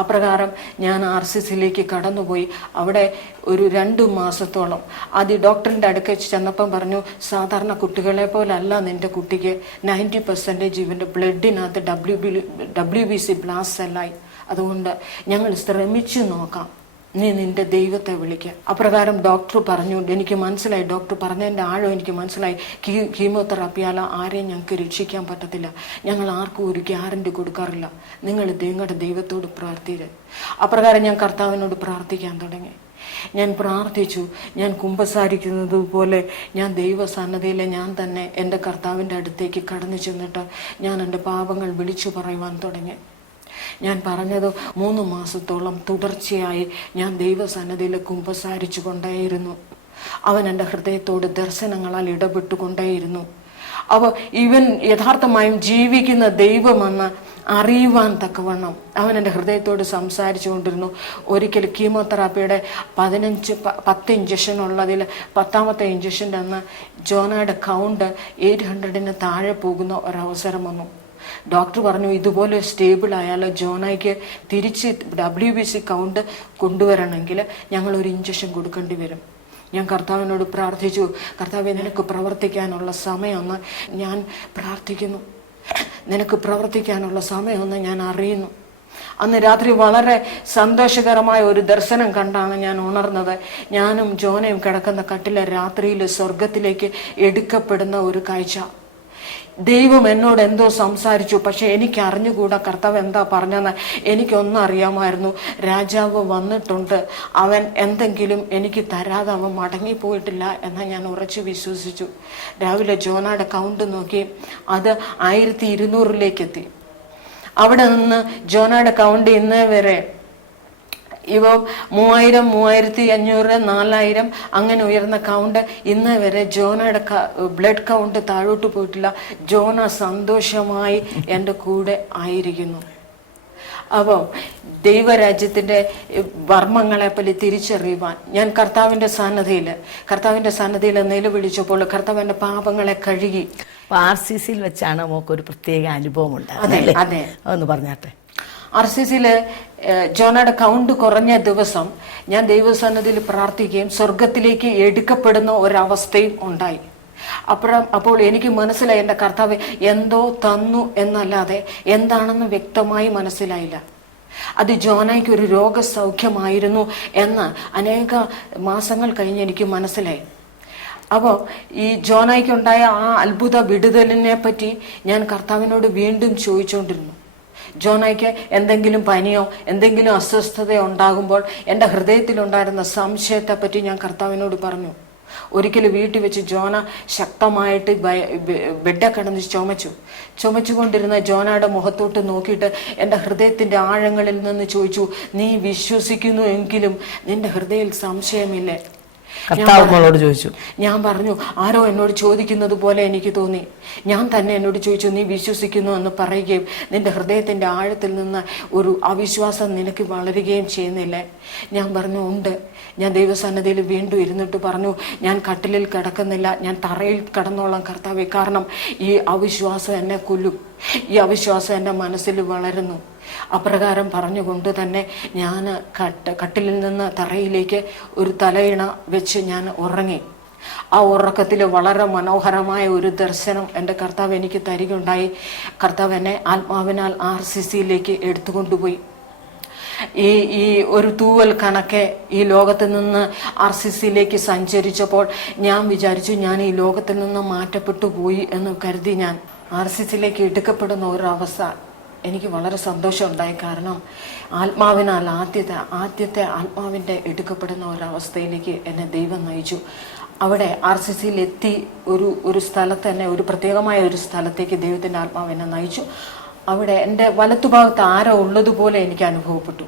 അപ്രകാരം ഞാൻ RCCയിലേക്ക് കടന്നുപോയി. അവിടെ ഒരു 2 മാസത്തോളം ആദ്യം ഡോക്ടറിൻ്റെ അടുക്കൽ ചെന്നപ്പം പറഞ്ഞു, സാധാരണ കുട്ടികളെ പോലല്ല നിന്റെ കുട്ടിക്ക് 90% ഇവൻ്റെ ബ്ലഡിനകത്ത് WBC ബ്ലാസ്റ്റ് സെല്ലായി, അതുകൊണ്ട് ഞങ്ങൾ ശ്രമിച്ചു നോക്കാം നീ നിന്റെ ദൈവത്തെ വിളിക്കുക. അപ്രകാരം ഡോക്ടർ പറഞ്ഞു. എനിക്ക് മനസ്സിലായി, ഡോക്ടർ പറഞ്ഞതിൻ്റെ ആഴം എനിക്ക് മനസ്സിലായി. കീമോതെറാപ്പിയാൽ ആരെയും ഞങ്ങൾക്ക് രക്ഷിക്കാൻ പറ്റത്തില്ല. ഞങ്ങൾ ആർക്കും ഒരു ഗ്യാരണ്ടി കൊടുക്കാറില്ല. നിങ്ങൾ നിങ്ങളുടെ ദൈവത്തോട് പ്രാർത്ഥിക്കുക. അപ്രകാരം ഞാൻ കർത്താവിനോട് പ്രാർത്ഥിക്കാൻ തുടങ്ങി. ഞാൻ പ്രാർത്ഥിച്ചു. ഞാൻ കുമ്പസാരിക്കുന്നത് പോലെ ഞാൻ ദൈവസന്നദ്ധയിൽ ഞാൻ തന്നെ എൻ്റെ കർത്താവിൻ്റെ അടുത്തേക്ക് കടന്നു ചെന്നിട്ട് ഞാൻ എൻ്റെ പാപങ്ങൾ വിളിച്ചു പറയുവാൻ തുടങ്ങി. ഞാൻ പറഞ്ഞത് 3 മാസത്തോളം തുടർച്ചയായി ഞാൻ ദൈവസന്നദ്ധയിൽ കുമ്പസാരിച്ചു കൊണ്ടേയിരുന്നു. അവൻ എൻ്റെ ഹൃദയത്തോട് ദർശനങ്ങളാൽ ഇടപെട്ടുകൊണ്ടേയിരുന്നു. അപ്പോൾ ഇവൻ യഥാർത്ഥമായും ജീവിക്കുന്ന ദൈവമെന്ന് അറിയുവാൻ തക്കവണ്ണം അവൻ എൻ്റെ ഹൃദയത്തോട് സംസാരിച്ചു കൊണ്ടിരുന്നു. ഒരിക്കൽ കീമോതെറാപ്പിയുടെ 10 ഇഞ്ചക്ഷൻ ഉള്ളതിൽ 10ാമത്തെ ഇഞ്ചക്ഷൻ്റെ അന്ന് ജോനയുടെ കൗണ്ട് 800-ന് താഴെ പോകുന്ന ഒരവസരം വന്നു. ഡോക്ടർ പറഞ്ഞു, ഇതുപോലെ സ്റ്റേബിൾ ആയാൽ ജോനായ്ക്ക് തിരിച്ച് WBC കൗണ്ട് കൊണ്ടുവരണമെങ്കിൽ ഞങ്ങൾ ഒരു ഇഞ്ചക്ഷൻ കൊടുക്കേണ്ടി വരും. ഞാൻ കർത്താവിനോട് പ്രാർത്ഥിച്ചു, കർത്താവേ, നിനക്ക് പ്രവർത്തിക്കാനുള്ള സമയമൊന്ന് ഞാൻ പ്രാർത്ഥിക്കുന്നു, നിനക്ക് പ്രവർത്തിക്കാനുള്ള സമയമൊന്ന് ഞാൻ അറിയുന്നു. അന്ന് രാത്രി വളരെ സന്തോഷകരമായ ഒരു ദർശനം കണ്ടാണ് ഞാൻ ഉണർന്നത്. ഞാനും ജോനയും കിടക്കുന്ന കട്ടിലെ രാത്രിയിൽ സ്വർഗത്തിലേക്ക് എടുക്കപ്പെടുന്ന ഒരു കാഴ്ച. ദൈവം എന്നോട് എന്തോ സംസാരിച്ചു, പക്ഷെ എനിക്ക് അറിഞ്ഞുകൂടാ കർത്താവ് എന്താ പറഞ്ഞെന്ന്. എനിക്കൊന്നും അറിയാമായിരുന്നു. രാജാവ് വന്നിട്ടുണ്ട്, അവൻ എന്തെങ്കിലും എനിക്ക് തരാതെ അവൻ മടങ്ങിപ്പോയിട്ടില്ല എന്ന് ഞാൻ ഉറച്ചു വിശ്വസിച്ചു. രാവിലെ ജോനയുടെ കൗണ്ട് നോക്കി, അത് 1200-ലേക്ക് എത്തി. അവിടെ നിന്ന് ജോനയുടെ കൗണ്ട് ഇന്നേ വരെ ഇവ 3000, 3500, 4000 അങ്ങനെ ഉയർന്ന കൗണ്ട് ഇന്നേ വരെ ജോനയുടെ ബ്ലഡ് കൗണ്ട് താഴോട്ട് പോയിട്ടില്ല. ജോന സന്തോഷമായി എൻ്റെ കൂടെ ആയിരിക്കുന്നു. അപ്പം ദൈവരാജ്യത്തിൻ്റെ വർമ്മങ്ങളെപ്പറ്റി തിരിച്ചറിയുവാൻ ഞാൻ കർത്താവിൻ്റെ സന്നദ്ധയിൽ നിലവിളിച്ചപ്പോൾ കർത്താവ് എൻ്റെ പാപങ്ങളെ കഴുകി. RCCയിൽ വെച്ചാണ് നമുക്കൊരു പ്രത്യേക അനുഭവം ഉണ്ടായത്. അതെ, അതൊന്ന് പറഞ്ഞാട്ടെ. RCCയിൽ ജോനയുടെ കൗണ്ട് കുറഞ്ഞ ദിവസം ഞാൻ ദൈവസന്നിധിയിൽ പ്രാർത്ഥിക്കുകയും സ്വർഗത്തിലേക്ക് എടുക്കപ്പെടുന്ന ഒരവസ്ഥയും ഉണ്ടായി. അപ്പോൾ എനിക്ക് മനസ്സിലായി, എൻ്റെ കർത്താവ് എന്തോ തന്നു എന്നല്ലാതെ എന്താണെന്ന് വ്യക്തമായി മനസ്സിലായില്ല. അത് ജോനായ്ക്ക് ഒരു രോഗസൗഖ്യമായിരുന്നു എന്ന് അനേക മാസങ്ങൾ കഴിഞ്ഞ് എനിക്ക് മനസ്സിലായി. അപ്പോൾ ഈ ജോനായ്ക്കുണ്ടായ ആ അത്ഭുത വിടുതലിനെ പറ്റി ഞാൻ കർത്താവിനോട് വീണ്ടും ചോദിച്ചുകൊണ്ടിരുന്നു. ജോനായ്ക്ക് എന്തെങ്കിലും പനിയോ എന്തെങ്കിലും അസ്വസ്ഥതയോ ഉണ്ടാകുമ്പോൾ എൻ്റെ ഹൃദയത്തിലുണ്ടായിരുന്ന സംശയത്തെപ്പറ്റി ഞാൻ കർത്താവിനോട് പറഞ്ഞു. ഒരിക്കൽ വീട്ടിൽ വെച്ച് ജോന ശക്തമായിട്ട് ബെഡെ കിടന്ന് ചുമച്ചുകൊണ്ടിരുന്ന ജോനയുടെ മുഖത്തോട്ട് നോക്കിയിട്ട് എൻ്റെ ഹൃദയത്തിൻ്റെ ആഴങ്ങളിൽ നിന്ന് ചോദിച്ചു, നീ വിശ്വസിക്കുന്നു എങ്കിലും നിന്റെ ഹൃദയത്തിൽ സംശയമില്ലേ? ചോദിച്ചു. ഞാൻ പറഞ്ഞു, ആരോ എന്നോട് ചോദിക്കുന്നത് പോലെ എനിക്ക് തോന്നി. ഞാൻ തന്നെ എന്നോട് ചോദിച്ചു, നീ വിശ്വസിക്കുന്നു എന്ന് പറയുകയും നിന്റെ ഹൃദയത്തിന്റെ ആഴത്തിൽ നിന്ന് ഒരു അവിശ്വാസം നിനക്ക് വളരുകയും ചെയ്യുന്നില്ലേ? ഞാൻ പറഞ്ഞു, ഉണ്ട്. ഞാൻ ദൈവസന്നിധിയിൽ വീണ്ടും ഇരുന്നിട്ട് പറഞ്ഞു, ഞാൻ കട്ടിലിൽ കിടക്കുന്നില്ല, ഞാൻ തറയിൽ കിടന്നോളാം കർത്താവേ, കാരണം ഈ അവിശ്വാസം എന്നെ കൊല്ലും, ഈ അവിശ്വാസം എൻ്റെ മനസ്സിൽ വളരുന്നു. അപ്രകാരം പറഞ്ഞുകൊണ്ട് തന്നെ ഞാൻ കട്ടിലിൽ നിന്ന് തറയിലേക്ക് ഒരു തലയിണ വെച്ച് ഞാൻ ഉറങ്ങി. ആ ഉറക്കത്തിൽ വളരെ മനോഹരമായ ഒരു ദർശനം എൻ്റെ കർത്താവ് എനിക്ക് തരികയുണ്ടായി. കർത്താവ് എന്നെ ആത്മാവിനാൽ RCCയിലേക്ക് എടുത്തുകൊണ്ടുപോയി. ഈ ഒരു തൂവൽ കണക്കെ ഈ ലോകത്തിൽ നിന്ന് RCCയിലേക്ക് സഞ്ചരിച്ചപ്പോൾ ഞാൻ വിചാരിച്ചു, ഞാൻ ഈ ലോകത്തിൽ നിന്ന് മാറ്റപ്പെട്ടു പോയി എന്ന് കരുതി. ഞാൻ RCCയിലേക്ക് എടുക്കപ്പെടുന്ന ഒരവസ്ഥ എനിക്ക് വളരെ സന്തോഷമുണ്ടായി. കാരണം ആത്മാവിനാൽ ആദ്യത്തെ ആത്മാവിൻ്റെ എടുക്കപ്പെടുന്ന ഒരവസ്ഥയിലേക്ക് എന്നെ ദൈവം നയിച്ചു. അവിടെ RCCയിൽ എത്തി ഒരു സ്ഥലത്ത് തന്നെ, ഒരു പ്രത്യേകമായ ഒരു സ്ഥലത്തേക്ക് ദൈവത്തിൻ്റെ ആത്മാവ് എന്നെ നയിച്ചു. അവിടെ എൻ്റെ വലത്തുഭാഗത്ത് ആരോ ഉള്ളതുപോലെ എനിക്ക് അനുഭവപ്പെട്ടു.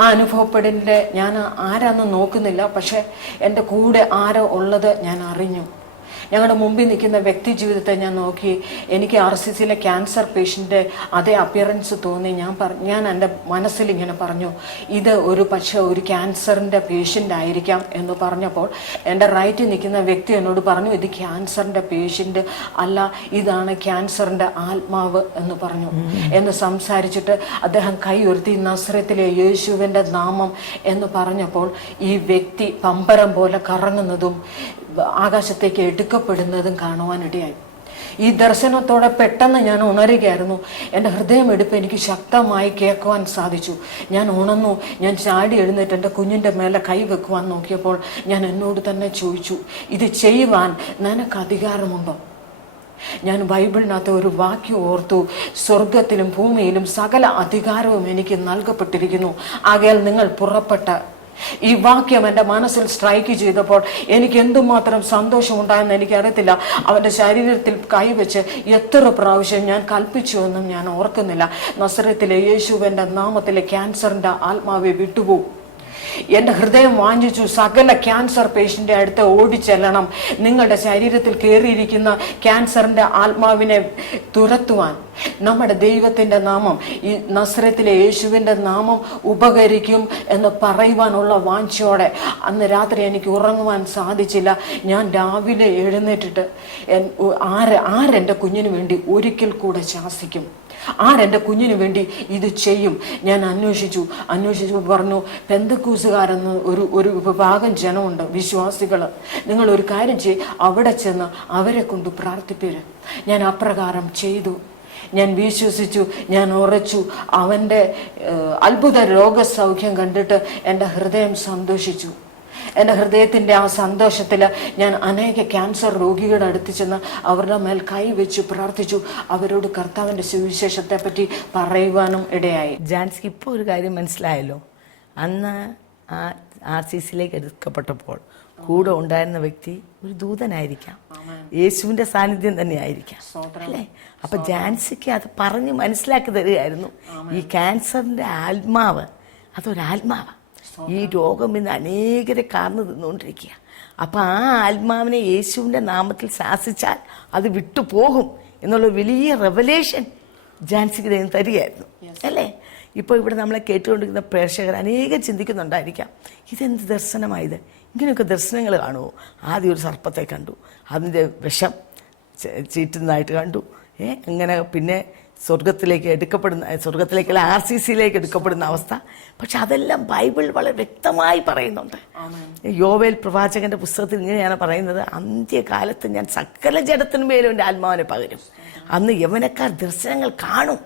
ആ അനുഭവപ്പെടലിൻ്റെ ഞാൻ ആരാന്ന് നോക്കുന്നില്ല, പക്ഷെ എൻ്റെ കൂടെ ആരോ ഉള്ളത് ഞാൻ അറിഞ്ഞു. ഞങ്ങളുടെ മുമ്പിൽ നിൽക്കുന്ന വ്യക്തി ജീവിതത്തെ ഞാൻ നോക്കി. എനിക്ക് RCCയിലെ ക്യാൻസർ പേഷ്യൻ്റെ അതേ അപ്പിയറൻസ് തോന്നി. ഞാൻ എൻ്റെ മനസ്സിൽ ഇങ്ങനെ പറഞ്ഞു, ഇത് പക്ഷേ ഒരു ക്യാൻസറിൻ്റെ പേഷ്യൻ്റ് ആയിരിക്കാം എന്ന് പറഞ്ഞപ്പോൾ എൻ്റെ റൈറ്റിൽ നിൽക്കുന്ന വ്യക്തി എന്നോട് പറഞ്ഞു, ഇത് ക്യാൻസറിൻ്റെ പേഷ്യൻ്റ് അല്ല, ഇതാണ് ക്യാൻസറിൻ്റെ ആത്മാവ് എന്ന് പറഞ്ഞു. എന്ന് സംസാരിച്ചിട്ട് അദ്ദേഹം കൈ ഉയർത്തി നസ്രത്തിലെ യേശുവിൻ്റെ നാമം എന്ന് പറഞ്ഞപ്പോൾ ഈ വ്യക്തി പമ്പരം പോലെ കറങ്ങുന്നതും ആകാശത്തേക്ക് എടുക്കപ്പെടുന്നതും കാണുവാനിടയായി. ഈ ദർശനത്തോടെ പെട്ടെന്ന് ഞാൻ ഉണരുകയായിരുന്നു. എൻ്റെ ഹൃദയമെടുപ്പ് എനിക്ക് ശക്തമായി കേൾക്കുവാൻ സാധിച്ചു. ഞാൻ ഉണർന്നു. ഞാൻ ചാടി എഴുന്നേറ്റ് എൻ്റെ കുഞ്ഞിൻ്റെ മേലെ കൈ വെക്കുവാൻ നോക്കിയപ്പോൾ ഞാൻ എന്നോട് തന്നെ ചോദിച്ചു, ഇത് ചെയ്യുവാൻ നിനക്ക് അധികാരമുണ്ടോ? ഞാൻ ബൈബിളിനകത്ത് ഒരു വാക്യം ഓർത്തു, സ്വർഗത്തിലും ഭൂമിയിലും സകല അധികാരവും എനിക്ക് നൽകപ്പെട്ടിരിക്കുന്നു, ആകയാൽ നിങ്ങൾ പുറപ്പെട്ട. ഈ വാക്യം എൻ്റെ മനസ്സിൽ സ്ട്രൈക്ക് ചെയ്തപ്പോൾ എനിക്ക് എന്തുമാത്രം സന്തോഷം ഉണ്ടായെന്ന് എനിക്കറിയത്തില്ല. അവൻ്റെ ശരീരത്തിൽ കൈവച്ച് എത്ര പ്രാവശ്യം ഞാൻ കൽപ്പിച്ചു എന്നും ഞാൻ ഓർക്കുന്നില്ല. നസറത്തിലെ യേശുവിൻ്റെ നാമത്തിലെ ക്യാൻസറിൻ്റെ ആത്മാവെ വിട്ടുപോകും. എൻ്റെ ഹൃദയം വാഞ്ചിച്ചു, സകല ക്യാൻസർ പേഷ്യൻ്റെ അടുത്ത് ഓടിച്ചെല്ലണം. നിങ്ങളുടെ ശരീരത്തിൽ കയറിയിരിക്കുന്ന ക്യാൻസറിൻ്റെ ആത്മാവിനെ തുരത്തുവാൻ നമ്മുടെ ദൈവത്തിൻ്റെ നാമം, ഈ നസ്രത്തിലെ യേശുവിൻ്റെ നാമം ഉപകരിക്കും എന്ന് പറയുവാനുള്ള വാഞ്ചയോടെ അന്ന് രാത്രി എനിക്ക് ഉറങ്ങുവാൻ സാധിച്ചില്ല. ഞാൻ രാവിലെ എഴുന്നേറ്റിട്ട് ആരെൻ്റെ കുഞ്ഞിന് വേണ്ടി ഒരിക്കൽ കൂടെ ശാസിക്കും, ആരെൻ്റെ കുഞ്ഞിന് വേണ്ടി ഇത് ചെയ്യും? ഞാൻ അന്വേഷിച്ചു പറഞ്ഞു, പെന്തക്കോസുകാരെന്ന് ഒരു വിഭാഗം ജനമുണ്ട്, വിശ്വാസികൾ. നിങ്ങൾ ഒരു കാര്യം അവിടെ ചെന്ന് അവരെ കൊണ്ട് പ്രാർത്ഥിപ്പേര്. ഞാൻ അപ്രകാരം ചെയ്തു. ഞാൻ വിശ്വസിച്ചു, ഞാൻ ഉറച്ചു. അവൻ്റെ അത്ഭുത രോഗസൗഖ്യം കണ്ടിട്ട് എൻ്റെ ഹൃദയം സന്തോഷിച്ചു. എൻ്റെ ഹൃദയത്തിൻ്റെ ആ സന്തോഷത്തിൽ ഞാൻ അനേക ക്യാൻസർ രോഗികളുടെ അടുത്ത് ചെന്ന് അവരുടെ മേൽ കൈവച്ച് പ്രാർത്ഥിച്ചു. അവരോട് കർത്താവിൻ്റെ സുവിശേഷത്തെ പറ്റി പറയുവാനും ഇടയായി. ജാൻസിക്ക് ഇപ്പോൾ ഒരു കാര്യം മനസ്സിലായല്ലോ. അന്ന് ആ RCCയിലേക്ക് എടുക്കപ്പെട്ടപ്പോൾ കൂടെ ഉണ്ടായിരുന്ന വ്യക്തി ഒരു ദൂതനായിരിക്കാം, യേശുവിൻ്റെ സാന്നിധ്യം തന്നെ ആയിരിക്കാം, അല്ലേ? അപ്പം ജാൻസിക്ക് അത് പറഞ്ഞ് മനസ്സിലാക്കി തരികയായിരുന്നു, ഈ ക്യാൻസറിൻ്റെ ആത്മാവ് അതൊരാത്മാവ്, ഈ രോഗം ഇന്ന് അനേകരെ കാർന്നു തിന്നുകൊണ്ടിരിക്കുക. അപ്പം ആ ആത്മാവിനെ യേശുവിൻ്റെ നാമത്തിൽ ശാസിച്ചാൽ അത് വിട്ടുപോകും എന്നുള്ള വലിയ റെവലേഷൻ ജാൻസിക്ക് ദൈവം തരികയായിരുന്നു, അല്ലേ? ഇപ്പോൾ ഇവിടെ നമ്മളെ കേട്ടുകൊണ്ടിരിക്കുന്ന പ്രേക്ഷകർ അനേകം ചിന്തിക്കുന്നുണ്ടായിരിക്കാം, ഇതെന്ത് ദർശനമായത്? ഇങ്ങനെയൊക്കെ ദർശനങ്ങൾ കാണുമോ? ആദ്യം ഒരു സർപ്പത്തെ കണ്ടു, അതിൻ്റെ വിഷം ചീറ്റുന്നതായിട്ട് കണ്ടു, അങ്ങനെ പിന്നെ സ്വർഗത്തിലേക്കല്ല RCCയിലേക്ക് എടുക്കപ്പെടുന്ന അവസ്ഥ. പക്ഷെ അതെല്ലാം ബൈബിൾ വളരെ വ്യക്തമായി പറയുന്നുണ്ട്. യോവേൽ പ്രവാചകന്റെ പുസ്തകത്തിൽ ഇങ്ങനെയാണ് പറയുന്നത്, അന്ത്യകാലത്ത് ഞാൻ സകല ജഡത്തിനു മേലും എൻ്റെ ആത്മാവിനെ പകരും. അന്ന് യവനക്കാർ ദർശനങ്ങൾ കാണും.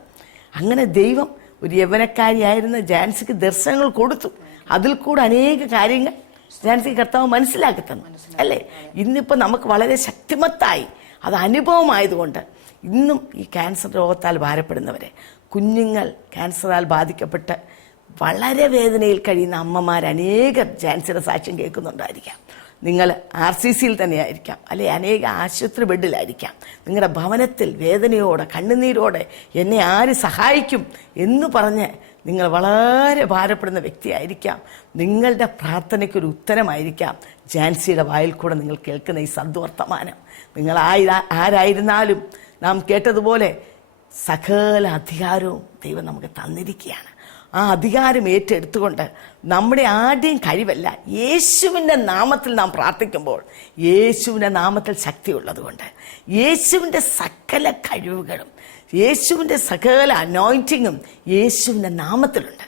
അങ്ങനെ ദൈവം ഒരു യവനക്കാരിയായിരുന്ന ജാൻസിക്ക് ദർശനങ്ങൾ കൊടുത്തു. അതിൽ കൂടെ അനേക കാര്യങ്ങൾ ജാൻസിക്ക് കർത്താവ് മനസ്സിലാക്കി തന്നു, അല്ലേ? ഇന്നിപ്പോൾ നമുക്ക് വളരെ ശക്തിമത്തായി അത് അനുഭവമായതുകൊണ്ട് ഇന്നും ഈ ക്യാൻസർ രോഗത്താൽ ഭാരപ്പെടുന്നവരെ, കുഞ്ഞുങ്ങൾ ക്യാൻസറാൽ ബാധിക്കപ്പെട്ട് വളരെ വേദനയിൽ കഴിയുന്ന അമ്മമാർ അനേകം ജാൻസിയുടെ സാക്ഷ്യം കേൾക്കുന്നുണ്ടായിരിക്കാം. നിങ്ങൾ RCCയിൽ തന്നെയായിരിക്കാം, അല്ലെ അനേക ആശുപത്രി ബെഡിലായിരിക്കാം. നിങ്ങളുടെ ഭവനത്തിൽ വേദനയോടെ കണ്ണുനീരോടെ എന്നെ ആര് സഹായിക്കും എന്ന് പറഞ്ഞ് നിങ്ങൾ വളരെ ഭാരപ്പെടുന്ന വ്യക്തിയായിരിക്കാം. നിങ്ങളുടെ പ്രാർത്ഥനയ്ക്കൊരു ഉത്തരമായിരിക്കാം ജാൻസിയുടെ വായിൽ കൂടെ നിങ്ങൾ കേൾക്കുന്ന ഈ സദ്വർത്തമാനം. നിങ്ങൾ ആരായിരുന്നാലും നാം കേട്ടതുപോലെ സകല അധികാരവും ദൈവം നമുക്ക് തന്നിരിക്കുകയാണ്. ആ അധികാരം ഏറ്റെടുത്തുകൊണ്ട് നമ്മുടെ ആരുടെയും കഴിവല്ല, യേശുവിൻ്റെ നാമത്തിൽ നാം പ്രാർത്ഥിക്കുമ്പോൾ യേശുവിൻ്റെ നാമത്തിൽ ശക്തിയുള്ളത് കൊണ്ട് യേശുവിൻ്റെ സകല കഴിവുകളും യേശുവിൻ്റെ സകല അനോയിൻറ്റിങ്ങും യേശുവിൻ്റെ നാമത്തിലുണ്ട്.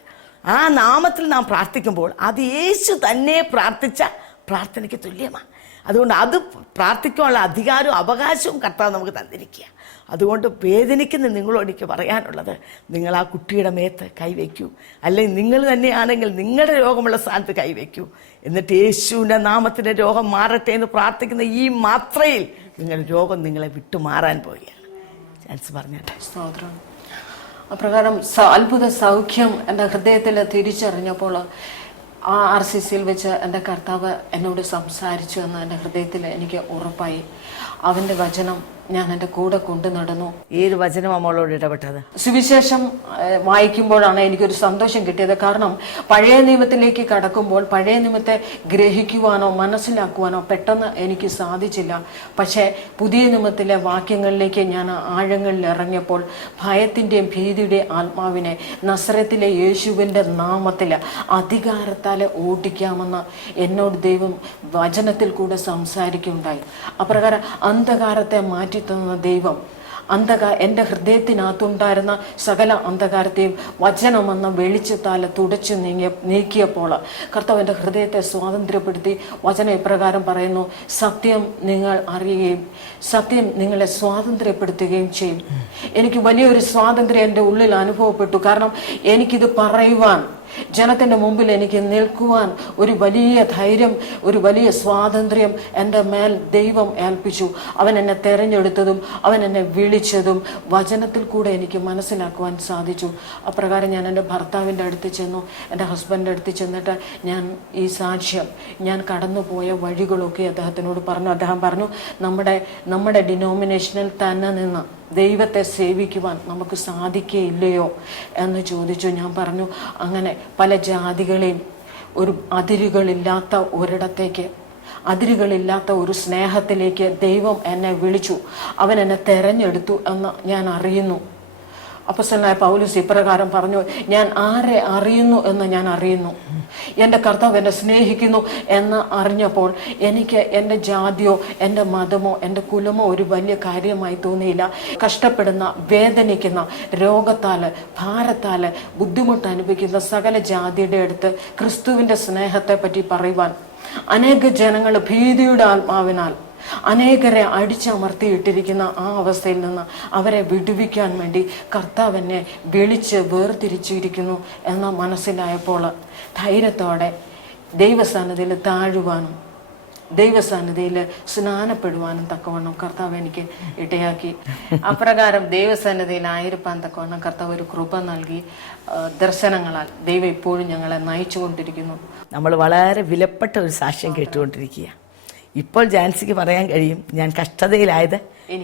ആ നാമത്തിൽ നാം പ്രാർത്ഥിക്കുമ്പോൾ അത് യേശു തന്നെ പ്രാർത്ഥിച്ച പ്രാർത്ഥനയ്ക്ക് തുല്യമാണ്. അതുകൊണ്ട് അത് പ്രാർത്ഥിക്കാനുള്ള അധികാരവും അവകാശവും കർത്താവ് നമുക്ക് തന്നിരിക്കുക. അതുകൊണ്ട് വേദനിക്കുന്ന നിങ്ങളോട് എനിക്ക് പറയാനുള്ളത്, നിങ്ങൾ ആ കുട്ടിയുടെ മേത്ത് കൈവയ്ക്കൂ, അല്ലെങ്കിൽ നിങ്ങൾ തന്നെയാണെങ്കിൽ നിങ്ങളുടെ രോഗമുള്ള സ്ഥാനത്ത് കൈവയ്ക്കൂ. എന്നിട്ട് യേശുവിൻ്റെ നാമത്തിൻ്റെ രോഗം മാറട്ടെ എന്ന് പ്രാർത്ഥിക്കുന്ന ഈ മാത്രയിൽ നിങ്ങളുടെ രോഗം നിങ്ങളെ വിട്ടുമാറാൻ പോവുകയാണ്. ചാൻസ് പറഞ്ഞാട്ടെ. സ്തോത്രം. അപ്രകാരം അത്ഭുത സൗഖ്യം എൻ്റെ ഹൃദയത്തിൽ തിരിച്ചറിഞ്ഞപ്പോൾ ആ RCCയിൽ വെച്ച് എൻ്റെ കർത്താവ് എന്നോട് സംസാരിച്ചു എന്ന് എൻ്റെ ഹൃദയത്തിൽ എനിക്ക് ഉറപ്പായി. അവൻ്റെ വചനം ഞാൻ എൻ്റെ കൂടെ കൊണ്ടു നടന്നു. ഏത് വചനം നമ്മളോട് ഇടപെട്ടത്? സുവിശേഷം വായിക്കുമ്പോഴാണ് എനിക്കൊരു സന്തോഷം കിട്ടിയത്. കാരണം പഴയ നിയമത്തിലേക്ക് കടക്കുമ്പോൾ പഴയ നിയമത്തെ ഗ്രഹിക്കുവാനോ മനസ്സിലാക്കുവാനോ പെട്ടെന്ന് എനിക്ക് സാധിച്ചില്ല. പക്ഷേ പുതിയ നിയമത്തിലെ വാക്യങ്ങളിലേക്ക് ഞാൻ ആഴങ്ങളിൽ ഇറങ്ങിയപ്പോൾ ഭയത്തിൻ്റെയും ഭീതിയുടെയും ആത്മാവിനെ നസറത്തിലെ യേശുവിൻ്റെ നാമത്തിൽ അധികാരത്താൽ ഓടിക്കാമെന്ന് എന്നോട് ദൈവം വചനത്തിൽ കൂടെ സംസാരിക്കുകയുണ്ടായി. അപ്രകാരം അന്ധകാരത്തെ മാറ്റി തന്ന ദൈവം എൻ്റെ ഹൃദയത്തിനകത്തുണ്ടായിരുന്ന സകല അന്ധകാരത്തെയും വചനമെന്ന വെളിച്ചത്താൽ തുടച്ചു നീക്കിയപ്പോൾ കർത്താവ് എൻ്റെ ഹൃദയത്തെ സ്വാതന്ത്ര്യപ്പെടുത്തി. വചനം ഇപ്രകാരം പറയുന്നു, സത്യം നിങ്ങൾ അറിയുകയും സത്യം നിങ്ങളെ സ്വാതന്ത്ര്യപ്പെടുത്തുകയും ചെയ്യും. എനിക്ക് വലിയൊരു സ്വാതന്ത്ര്യം എൻ്റെ ഉള്ളിൽ അനുഭവപ്പെട്ടു. കാരണം എനിക്കിത് പറയുവാൻ, ജനത്തിൻ്റെ മുമ്പിൽ എനിക്ക് നിൽക്കുവാൻ ഒരു വലിയ ധൈര്യം, ഒരു വലിയ സ്വാതന്ത്ര്യം എൻ്റെ മേൽ ദൈവം ഏൽപ്പിച്ചു. അവൻ എന്നെ തെരഞ്ഞെടുത്തതും അവൻ എന്നെ വിളിച്ചതും വചനത്തിൽ കൂടെ എനിക്ക് മനസ്സിലാക്കുവാൻ സാധിച്ചു. അപ്രകാരം ഞാൻ എൻ്റെ ഭർത്താവിൻ്റെ അടുത്ത് ചെന്നു, എൻ്റെ ഹസ്ബൻഡിൻ്റെ അടുത്ത് ചെന്നിട്ട് ഞാൻ ഈ സാക്ഷ്യം, ഞാൻ കടന്നുപോയ വഴികളൊക്കെ അദ്ദേഹത്തിനോട് പറഞ്ഞു. അദ്ദേഹം പറഞ്ഞു, നമ്മുടെ ഡിനോമിനേഷനിൽ തന്നെ നിന്ന് ദൈവത്തെ സേവിക്കുവാൻ നമുക്ക് സാധിക്കുകയില്ലയോ എന്ന് ചോദിച്ചു. ഞാൻ പറഞ്ഞു, അങ്ങനെ പല ജാതികളെയും ഒരു അതിരുകളില്ലാത്ത ഒരിടത്തേക്ക്, അതിരുകളില്ലാത്ത ഒരു സ്നേഹത്തിലേക്ക് ദൈവം എന്നെ വിളിച്ചു, അവൻ എന്നെ തെരഞ്ഞെടുത്തു എന്ന് ഞാൻ അറിയുന്നു. അപ്പോസ്തലനായ പൗലോസ് ഇപ്രകാരം പറഞ്ഞു, ഞാൻ ആരെ അറിയുന്നു എന്ന് ഞാൻ അറിയുന്നു. എൻ്റെ കർത്താവ് എന്നെ സ്നേഹിക്കുന്നു എന്ന് അറിഞ്ഞപ്പോൾ എനിക്ക് എൻ്റെ ജാതിയോ എൻ്റെ മതമോ എൻ്റെ കുലമോ ഒരു വലിയ കാര്യമായി തോന്നിയില്ല. കഷ്ടപ്പെടുന്ന, വേദനിക്കുന്ന, രോഗത്താൽ, ഭാരത്താൽ ബുദ്ധിമുട്ട് അനുഭവിക്കുന്ന സകല ജാതിയുടെ അടുത്ത് ക്രിസ്തുവിൻ്റെ സ്നേഹത്തെ പറ്റി പറയുവാൻ, അനേക ജനങ്ങൾ ഭീതിയുടെ ആത്മാവിനാൽ അനേകരെ അടിച്ചമർത്തിയിട്ടിരിക്കുന്ന ആ അവസ്ഥയിൽ നിന്ന് അവരെ വിടുവിക്കാൻ വേണ്ടി കർത്താവിനെ വിളിച്ച് വേർതിരിച്ചിരിക്കുന്നു എന്ന് മനസ്സിലായപ്പോൾ ധൈര്യത്തോടെ ദൈവസന്നിധിയിൽ താഴുവാനും ദൈവസന്നിധിയിൽ സ്നാനപ്പെടുവാനും തക്കവണ്ണം കർത്താവ് എനിക്ക് ഇടയാക്കി. അപ്രകാരം ദൈവസന്നിധിയിൽ ആയിരിക്കാൻ തക്കവണ്ണം കർത്താവ് ഒരു കൃപ നൽകി. ദർശനങ്ങളാൽ ദൈവം ഇപ്പോഴും ഞങ്ങളെ നയിച്ചുകൊണ്ടിരിക്കുന്നു. നമ്മൾ വളരെ വിലപ്പെട്ട ഒരു സാക്ഷ്യം കേട്ടുകൊണ്ടിരിക്കുക. ഇപ്പോൾ ജാൻസിക്ക് പറയാൻ കഴിയും, ഞാൻ കഷ്ടതയിലായത്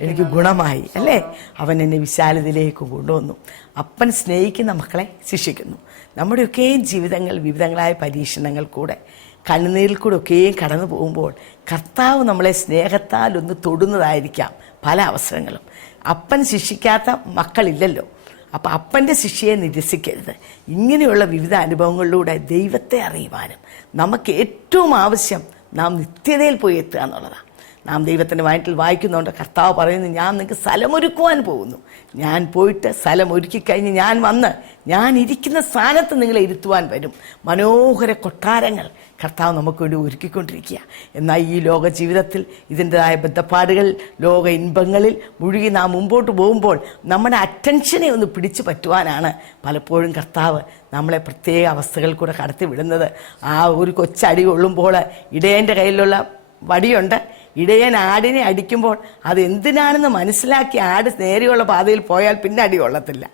എനിക്ക് ഗുണമായി, അല്ലേ? അവൻ എന്നെ വിശാലതയിലേക്ക് കൊണ്ടുവന്നു. അപ്പൻ സ്നേഹിക്കുന്ന മക്കളെ ശിക്ഷിക്കുന്നു. നമ്മുടെയൊക്കെയും ജീവിതങ്ങൾ വിവിധങ്ങളായ പരീക്ഷണങ്ങൾ കൂടെ, കണ്ണുനീരിൽ കൂടെ ഒക്കെയും കടന്നു പോകുമ്പോൾ കർത്താവ് നമ്മളെ സ്നേഹത്താൽ ഒന്ന് തൊടുന്നതായിരിക്കാം പല അവസരങ്ങളും. അപ്പൻ ശിക്ഷിക്കാത്ത മക്കളില്ലല്ലോ. അപ്പം അപ്പൻ്റെ ശിക്ഷയെ നിരസിക്കരുത്. ഇങ്ങനെയുള്ള വിവിധ അനുഭവങ്ങളിലൂടെ ദൈവത്തെ അറിയുവാനും നമുക്ക് ഏറ്റവും ആവശ്യം നാം നിത്യതയിൽ പോയി എത്തുക എന്നുള്ളതാണ്. നാം ദൈവത്തിൻ്റെ വചനത്തിൽ വായിക്കുന്നുണ്ട്, കർത്താവ് പറയുന്നു, ഞാൻ നിങ്ങൾക്ക് സ്ഥലമൊരുക്കുവാൻ പോകുന്നു. ഞാൻ പോയിട്ട് സ്ഥലം ഒരുക്കിക്കഴിഞ്ഞ് ഞാൻ വന്ന് ഞാൻ ഇരിക്കുന്ന സ്ഥാനത്ത് നിങ്ങളെ ഇരുത്തുവാൻ വരും. മനോഹര കൊട്ടാരങ്ങൾ കർത്താവ് നമുക്ക് വേണ്ടി ഒരുക്കിക്കൊണ്ടിരിക്കുക. എന്നാൽ ഈ ലോക ജീവിതത്തിൽ ഇതിൻ്റെതായ ബദ്ധപ്പാടുകൾ, ലോക ഇൻപങ്ങളിൽ മുഴുകി നാം മുമ്പോട്ട് പോകുമ്പോൾ നമ്മുടെ അറ്റൻഷനെ ഒന്ന് പിടിച്ചു പറ്റുവാനാണ് പലപ്പോഴും കർത്താവ് നമ്മളെ പ്രത്യേക അവസ്ഥകൾ കൂടെ കടത്തി വിടുന്നത്. ആ ഒരു കൊച്ചടി കൊള്ളുമ്പോൾ ഇടയൻ്റെ കയ്യിലുള്ള വടിയുണ്ട്. ഇടയൻ ആടിനെ അടിക്കുമ്പോൾ അത് എന്തിനാണെന്ന് മനസ്സിലാക്കി ആട് നേരെയുള്ള പാതയിൽ പോയാൽ പിന്നെ അടി കൊള്ളത്തില്ല.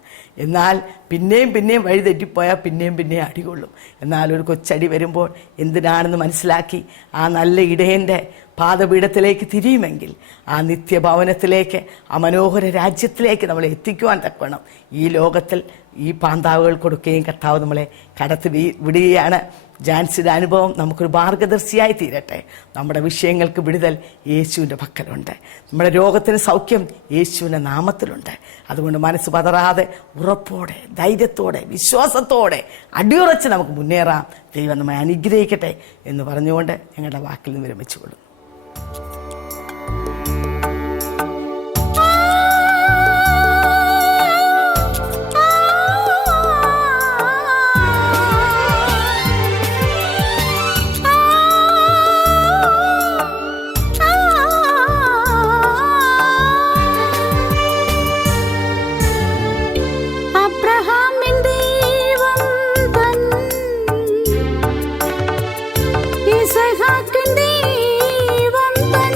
എന്നാൽ പിന്നെയും വഴി തെറ്റിപ്പോയാൽ പിന്നെയും അടി കൊള്ളും. എന്നാൽ ഒരു കൊച്ചടി വരുമ്പോൾ എന്തിനാണെന്ന് മനസ്സിലാക്കി ആ നല്ല ഇടയൻ്റെ പാദപീഠത്തിലേക്ക് തിരിയുമെങ്കിൽ ആ നിത്യഭവനത്തിലേക്ക്, ആ മനോഹര രാജ്യത്തിലേക്ക് നമ്മളെ എത്തിക്കുവാൻ തക്കവണ്ണം ഈ ലോകത്തിൽ ഈ പാന്താവുകൾ കൊടുക്കുകയും കർത്താവ് നമ്മളെ കടത്തി വിടുകയാണ്. ജാൻസിയുടെ അനുഭവം നമുക്കൊരു മാർഗദർശിയായി തീരട്ടെ. നമ്മുടെ വിഷയങ്ങൾക്ക് വിടുതൽ യേശുവിൻ്റെ പക്കലുണ്ട്. നമ്മുടെ രോഗത്തിന് സൗഖ്യം യേശുവിൻ്റെ നാമത്തിലുണ്ട്. അതുകൊണ്ട് മനസ്സ് പതറാതെ ഉറപ്പോടെ, ധൈര്യത്തോടെ, വിശ്വാസത്തോടെ അടിയുറച്ച് നമുക്ക് മുന്നേറാം. ദൈവം നമ്മെ അനുഗ്രഹിക്കട്ടെ എന്ന് പറഞ്ഞുകൊണ്ട് ഞങ്ങളുടെ വാക്കിൽ നിന്ന് വിരമിച്ചുകൊള്ളും. Isaac and Eve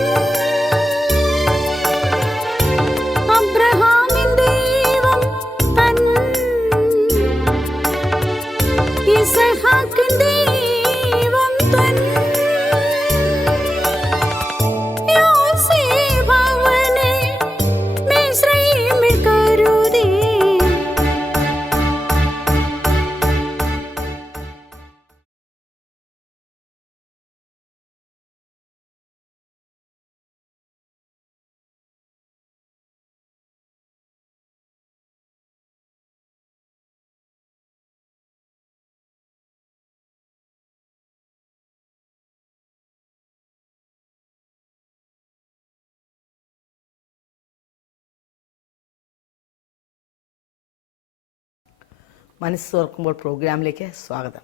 മനസ്സ് തുറക്കുമ്പോൾ പ്രോഗ്രാമിലേക്ക് സ്വാഗതം.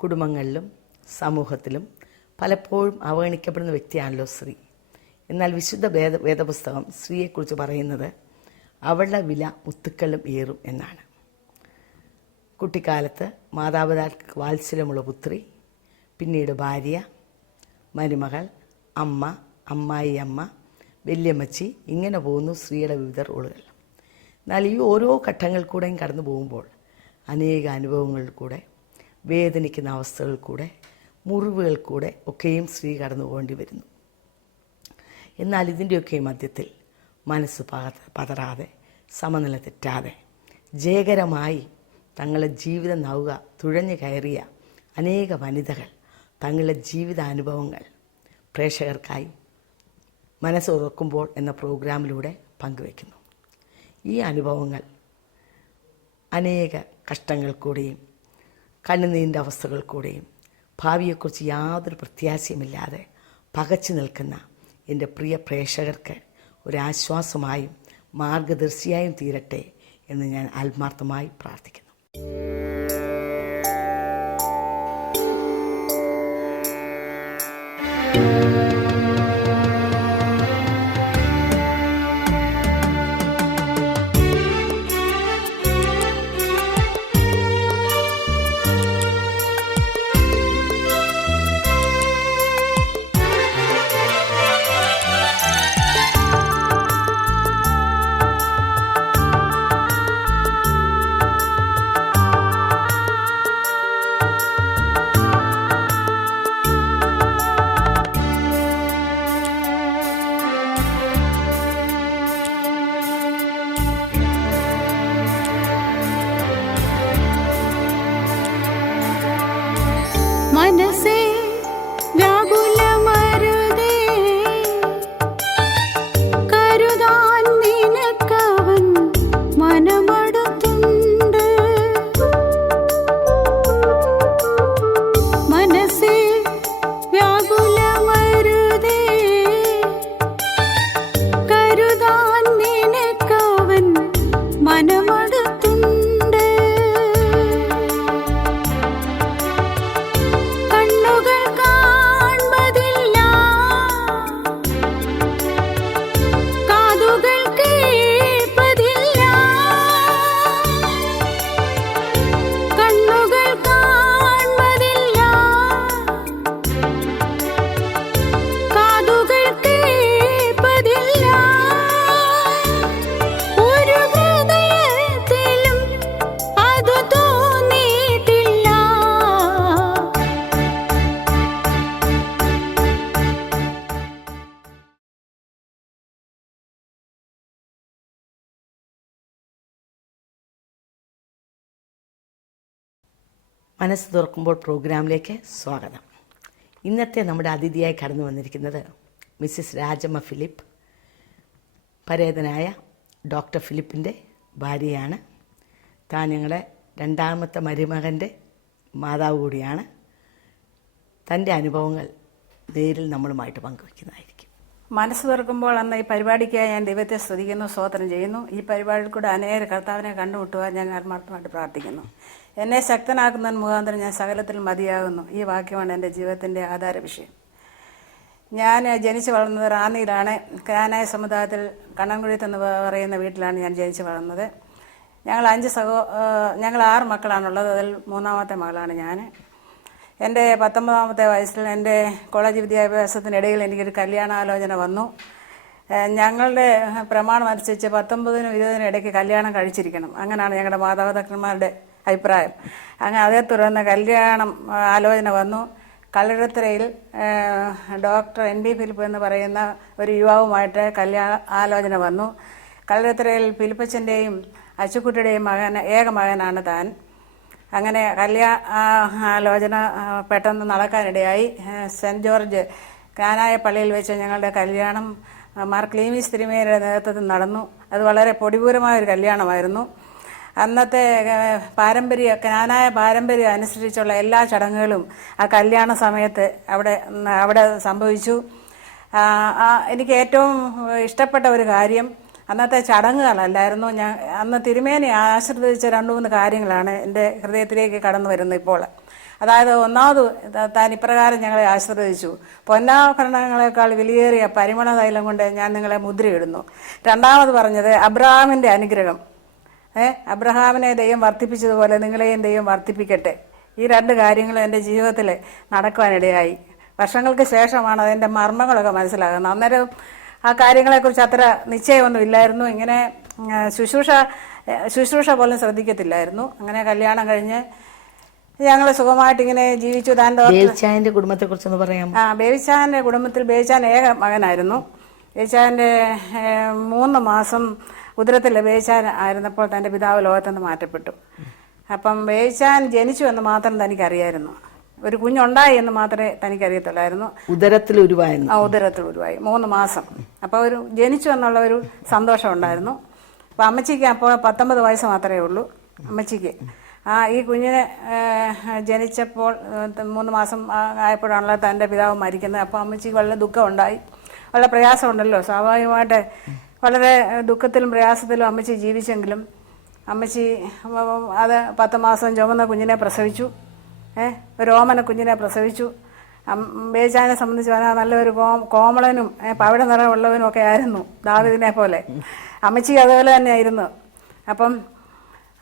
കുടുംബങ്ങളിലും സമൂഹത്തിലും പലപ്പോഴും അവഗണിക്കപ്പെടുന്ന വ്യക്തിയാണല്ലോ സ്ത്രീ. എന്നാൽ വിശുദ്ധ വേദപുസ്തകം സ്ത്രീയെക്കുറിച്ച് പറയുന്നത് അവളുടെ വില മുത്തുക്കളിലും ഏറും എന്നാണ്. കുട്ടിക്കാലത്ത് മാതാപിതാക്കൾക്ക് വാത്സല്യമുള്ള പുത്രി, പിന്നീട് ഭാര്യ, മരുമകൾ, അമ്മ, അമ്മായി അമ്മ, വല്യമ്മച്ചി, ഇങ്ങനെ പോകുന്നു സ്ത്രീയുടെ വിവിധ റോളുകൾ. എന്നാൽ ഈ ഓരോ ഘട്ടങ്ങൾ കൂടെയും കടന്നു പോകുമ്പോൾ അനേക അനുഭവങ്ങളിൽ കൂടെ, വേദനിക്കുന്ന അവസ്ഥകൾ കൂടെ, മുറിവുകൾ കൂടെ ഒക്കെയും സ്ത്രീ കടന്നു പോകേണ്ടി വരുന്നു. എന്നാൽ ഇതിൻ്റെയൊക്കെ മധ്യത്തിൽ മനസ്സ് പതറാതെ, സമനില തെറ്റാതെ, ജയകരമായി തങ്ങളുടെ ജീവിത നൗക തുഴഞ്ഞു കയറിയ അനേക വനിതകൾ തങ്ങളുടെ ജീവിതാനുഭവങ്ങൾ പ്രേക്ഷകർക്കായി മനസ്സ് തുറക്കുമ്പോൾ എന്ന പ്രോഗ്രാമിലൂടെ പങ്കുവയ്ക്കുന്നു. ഈ അനുഭവങ്ങൾ അനേക കഷ്ടങ്ങൾ കൂടെയും കണ്ണുനീരിൻ്റെ അവസ്ഥകൾ കൂടെയും ഭാവിയെക്കുറിച്ച് യാതൊരു പ്രത്യാശയുമില്ലാതെ പകച്ചു നിൽക്കുന്ന എൻ്റെ പ്രിയ പ്രേക്ഷകർക്ക് ഒരാശ്വാസമായും മാർഗദർശിയായും തീരട്ടെ എന്ന് ഞാൻ ആത്മാർത്ഥമായി പ്രാർത്ഥിക്കുന്നു. മനസ്സേ വ്യാകുലമരുതേ, കരുതാൻ നിനക്കവൻ മനമടുത്തുണ്ട്. മനസ്സേ വ്യാകുലമരുതേ, കരുതാൻ നിനക്കവൻ മനമടുത്തുണ്ട്. കണ്ണുകൾ കാൺപതില്ല, കാതുകൾ കേൾപ്പതില്ല. കണ്ണുകൾ കാൺപതില്ല, കാതുകൾ കേൾപ്പതില്ല. ഒരു ഹൃദയത്തിലും അത് തോന്നിയിട്ടില്ല. മനസ്സ് തുറക്കുമ്പോൾ പ്രോഗ്രാമിലേക്ക് സ്വാഗതം. ഇന്നത്തെ നമ്മുടെ അതിഥിയായി കടന്നു വന്നിരിക്കുന്നത് മിസ്സിസ് രാജമ്മ ഫിലിപ്പ്, പരേതനായ ഡോക്ടർ ഫിലിപ്പിൻ്റെ ഭാര്യയാണ്. താൻ ഞങ്ങളുടെ രണ്ടാമത്തെ മരുമകൻ്റെ മാതാവ് കൂടിയാണ്. തൻ്റെ അനുഭവങ്ങൾ നേരിൽ നമ്മളുമായിട്ട് പങ്കുവയ്ക്കുന്നതായിരിക്കും. മനസ്സ് തുറക്കുമ്പോൾ എന്ന ഈ പരിപാടിക്കായി ഞാൻ ദൈവത്തെ സ്തുതിക്കുന്നു, സ്തോത്രം ചെയ്യുന്നു. ഈ പരിപാടിയിൽ കൂടെ അനേക കർത്താവിനെ കണ്ടുമുട്ടുവാൻ ഞാൻ ആത്മാർത്ഥമായിട്ട് പ്രാർത്ഥിക്കുന്നു. എന്നെ ശക്തനാക്കുന്നതിന് മുഖാന്തരം ഞാൻ സകലത്തിൽ മതിയാകുന്നു. ഈ വാക്യമാണ് എൻ്റെ ജീവിതത്തിൻ്റെ ആധാര വിഷയം. ഞാൻ ജനിച്ചു വളർന്നത് റാന്നിയിലാണ്. കാനായ സമുദായത്തിൽ കണ്ണൻകുഴിത്ത് പറയുന്ന വീട്ടിലാണ് ഞാൻ ജനിച്ചു വളർന്നത്. ഞങ്ങൾ 6 മക്കളാണുള്ളത്. അതിൽ 3ാമത്തെ മകളാണ് ഞാൻ. എൻ്റെ 19ാമത്തെ വയസ്സിൽ എൻ്റെ കോളേജ് വിദ്യാഭ്യാസത്തിനിടയിൽ എനിക്കൊരു കല്യാണാലോചന വന്നു. ഞങ്ങളുടെ പ്രമാണം അനുസരിച്ച് 19നും 20നും ഇടയ്ക്ക് കല്യാണം കഴിച്ചിരിക്കണം. അങ്ങനെയാണ് ഞങ്ങളുടെ മാതാപിതാക്കന്മാരുടെ അഭിപ്രായം. അങ്ങനെ അതേ തുടർന്ന് ആലോചന വന്നു. കല്ലടത്തറയിൽ ഡോക്ടർ ND ഫിലിപ്പ് എന്ന് പറയുന്ന ഒരു യുവാവുമായിട്ട് ആലോചന വന്നു. കല്ലടത്തറയിൽ ഫിലിപ്പച്ചൻ്റെയും അച്ചുക്കുട്ടിയുടെയും ഏക മകനാണ് താൻ. അങ്ങനെ ആലോചന പെട്ടെന്ന് നടക്കാനിടയായി. സെൻറ്റ് ജോർജ് കാനായ പള്ളിയിൽ വെച്ച് ഞങ്ങളുടെ കല്യാണം മാർ ക്ലീമീസ് തിരുമേനിയുടെ നേതൃത്വത്തിൽ നടന്നു. അത് വളരെ പൊടിപൂരമായൊരു കല്യാണമായിരുന്നു. അന്നത്തെ കാനായ പാരമ്പര്യം അനുസരിച്ചുള്ള എല്ലാ ചടങ്ങുകളും ആ കല്യാണ സമയത്ത് അവിടെ സംഭവിച്ചു. എനിക്ക് ഏറ്റവും ഇഷ്ടപ്പെട്ട ഒരു കാര്യം അന്നത്തെ ചടങ്ങുകളല്ലായിരുന്നു. ഞാൻ അന്ന് തിരുമേനി ആശീർവദിച്ച 2-3 കാര്യങ്ങളാണ് എൻ്റെ ഹൃദയത്തിലേക്ക് കടന്നു വരുന്നത് ഇപ്പോൾ. അതായത് ഒന്നാമത് താൻ ഇപ്രകാരം ഞങ്ങളെ ആശീർവദിച്ചു: പൊന്നാഭരണങ്ങളെക്കാൾ വിലയേറിയ പരിമള തൈലം കൊണ്ട് ഞാൻ നിങ്ങളെ മുദ്രയിടുന്നു. രണ്ടാമത് പറഞ്ഞത് അബ്രഹാമിൻ്റെ അനുഗ്രഹം, അബ്രഹാമിനെ ദൈവം വർദ്ധിപ്പിച്ചതുപോലെ നിങ്ങളെയും ദൈവം വർദ്ധിപ്പിക്കട്ടെ. ഈ 2 കാര്യങ്ങളും എൻ്റെ ജീവിതത്തിൽ നടക്കുവാനിടയായി. വർഷങ്ങൾക്ക് ശേഷമാണ് അതിൻ്റെ മർമ്മങ്ങളൊക്കെ മനസ്സിലാകുന്നത്. അന്നേരം ആ കാര്യങ്ങളെക്കുറിച്ച് അത്ര നിശ്ചയമൊന്നും ഇല്ലായിരുന്നു. ഇങ്ങനെ ശുശ്രൂഷ പോലും ശ്രദ്ധിക്കത്തില്ലായിരുന്നു. അങ്ങനെ കല്യാണം കഴിഞ്ഞ് ഞങ്ങൾ സുഖമായിട്ടിങ്ങനെ ജീവിച്ചു. ബേബിച്ചായൻ്റെ കുടുംബത്തെക്കുറിച്ചൊന്ന് പറയാം. ബേബിച്ചായൻ്റെ കുടുംബത്തിൽ ബേബിച്ചാൻ ഏക മകനായിരുന്നു. ബേബിച്ചായൻ്റെ 3 മാസം ഉദരത്തിൽ ബേബിച്ചാൻ ആയിരുന്നപ്പോൾ തൻ്റെ പിതാവ് ലോകത്തുനിന്ന് മാറ്റപ്പെട്ടു. അപ്പം ബേബിച്ചാൻ ജനിച്ചു എന്ന് മാത്രം തനിക്കറിയായിരുന്നു. ഒരു കുഞ്ഞുണ്ടായി എന്ന് മാത്രമേ തനിക്കറിയത്തുള്ളായിരുന്നു. ഉദരത്തിൽ ഉരുവായി 3 മാസം. അപ്പോൾ ഒരു ജനിച്ചു എന്നുള്ള ഒരു സന്തോഷം ഉണ്ടായിരുന്നു. അപ്പം അമ്മച്ചിക്ക് അപ്പോൾ 19 വയസ്സ് മാത്രമേ ഉള്ളൂ അമ്മച്ചിക്ക്. ഈ കുഞ്ഞിനെ ജനിച്ചപ്പോൾ 3 മാസം ആയപ്പോഴാണല്ലോ തൻ്റെ പിതാവ് മരിക്കുന്നത്. അപ്പോൾ അമ്മച്ചിക്ക് വളരെ ദുഃഖമുണ്ടായി, വളരെ പ്രയാസമുണ്ടല്ലോ. സ്വാഭാവികമായിട്ട് വളരെ ദുഃഖത്തിലും പ്രയാസത്തിലും അമ്മച്ചി ജീവിച്ചെങ്കിലും അമ്മച്ചി അത് 10 മാസം ചുമന്ന കുഞ്ഞിനെ പ്രസവിച്ചു. ഒരു ഓമന കുഞ്ഞിനെ പ്രസവിച്ചു. ബേബിച്ചാനെ സംബന്ധിച്ച് പറഞ്ഞാൽ നല്ലൊരു കോമളനും പവിഴ നിറമുള്ളവനും ഒക്കെ ആയിരുന്നു, ദാവീദിനെ പോലെ. അമ്മച്ചിക്ക് അതുപോലെ തന്നെ ആയിരുന്നു. അപ്പം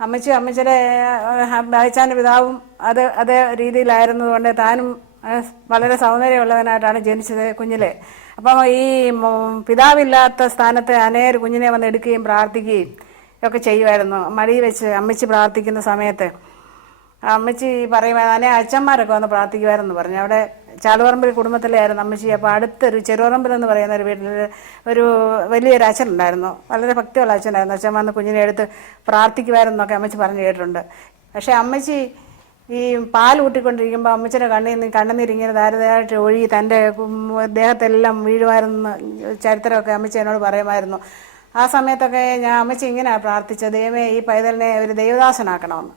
അമ്മച്ചിയുടെ ബേബിച്ചാൻ്റെ പിതാവും അതേ രീതിയിലായിരുന്നതുകൊണ്ട് താനും വളരെ സൗന്ദര്യമുള്ളവനായിട്ടാണ് ജനിച്ചത് കുഞ്ഞിലെ. അപ്പം ഈ പിതാവില്ലാത്ത സ്ഥാനത്ത് അനേകം കുഞ്ഞിനെ വന്ന് എടുക്കുകയും പ്രാർത്ഥിക്കുകയും ഒക്കെ ചെയ്യുമായിരുന്നു. മടിയിൽ വെച്ച് അമ്മച്ചി പ്രാർത്ഥിക്കുന്ന സമയത്ത് അമ്മച്ചി പറയുമായിരുന്നു, അച്ഛന്മാരൊക്കെ വന്ന് പ്രാർത്ഥിക്കുമായിരുന്നു പറഞ്ഞു. അവിടെ ചാലുപറമ്പിൽ കുടുംബത്തിലായിരുന്നു അമ്മച്ചി. അപ്പോൾ അടുത്തൊരു ചെറുപറമ്പിൽ എന്ന് പറയുന്ന ഒരു വീട്ടിൽ ഒരു വലിയൊരു അച്ഛനുണ്ടായിരുന്നു, വളരെ ഭക്തിയുള്ള അച്ഛനായിരുന്നു. അച്ഛൻ വന്ന് കുഞ്ഞിനെ എടുത്ത് പ്രാർത്ഥിക്കുമായിരുന്നൊക്കെ അമ്മച്ചി പറഞ്ഞു കേട്ടിട്ടുണ്ട്. പക്ഷേ അമ്മച്ചി ഈ പാൽ ഊട്ടിക്കൊണ്ടിരിക്കുമ്പോൾ അമ്മച്ചിയുടെ കണ്ണുനീരിങ്ങനെ ധാരാളമായിട്ട് ഒഴുകി തൻ്റെ ദേഹത്തെല്ലാം വീഴുമായിരുന്നു ചരിത്രമൊക്കെ അമ്മച്ചി എന്നോട് പറയുമായിരുന്നു. ആ സമയത്തൊക്കെ അമ്മച്ചി ഇങ്ങനെയാണ് പ്രാർത്ഥിച്ചത്: ദൈവമേ, ഈ പൈതലിനെ ഒരു ദൈവദാസനാക്കണമെന്ന്.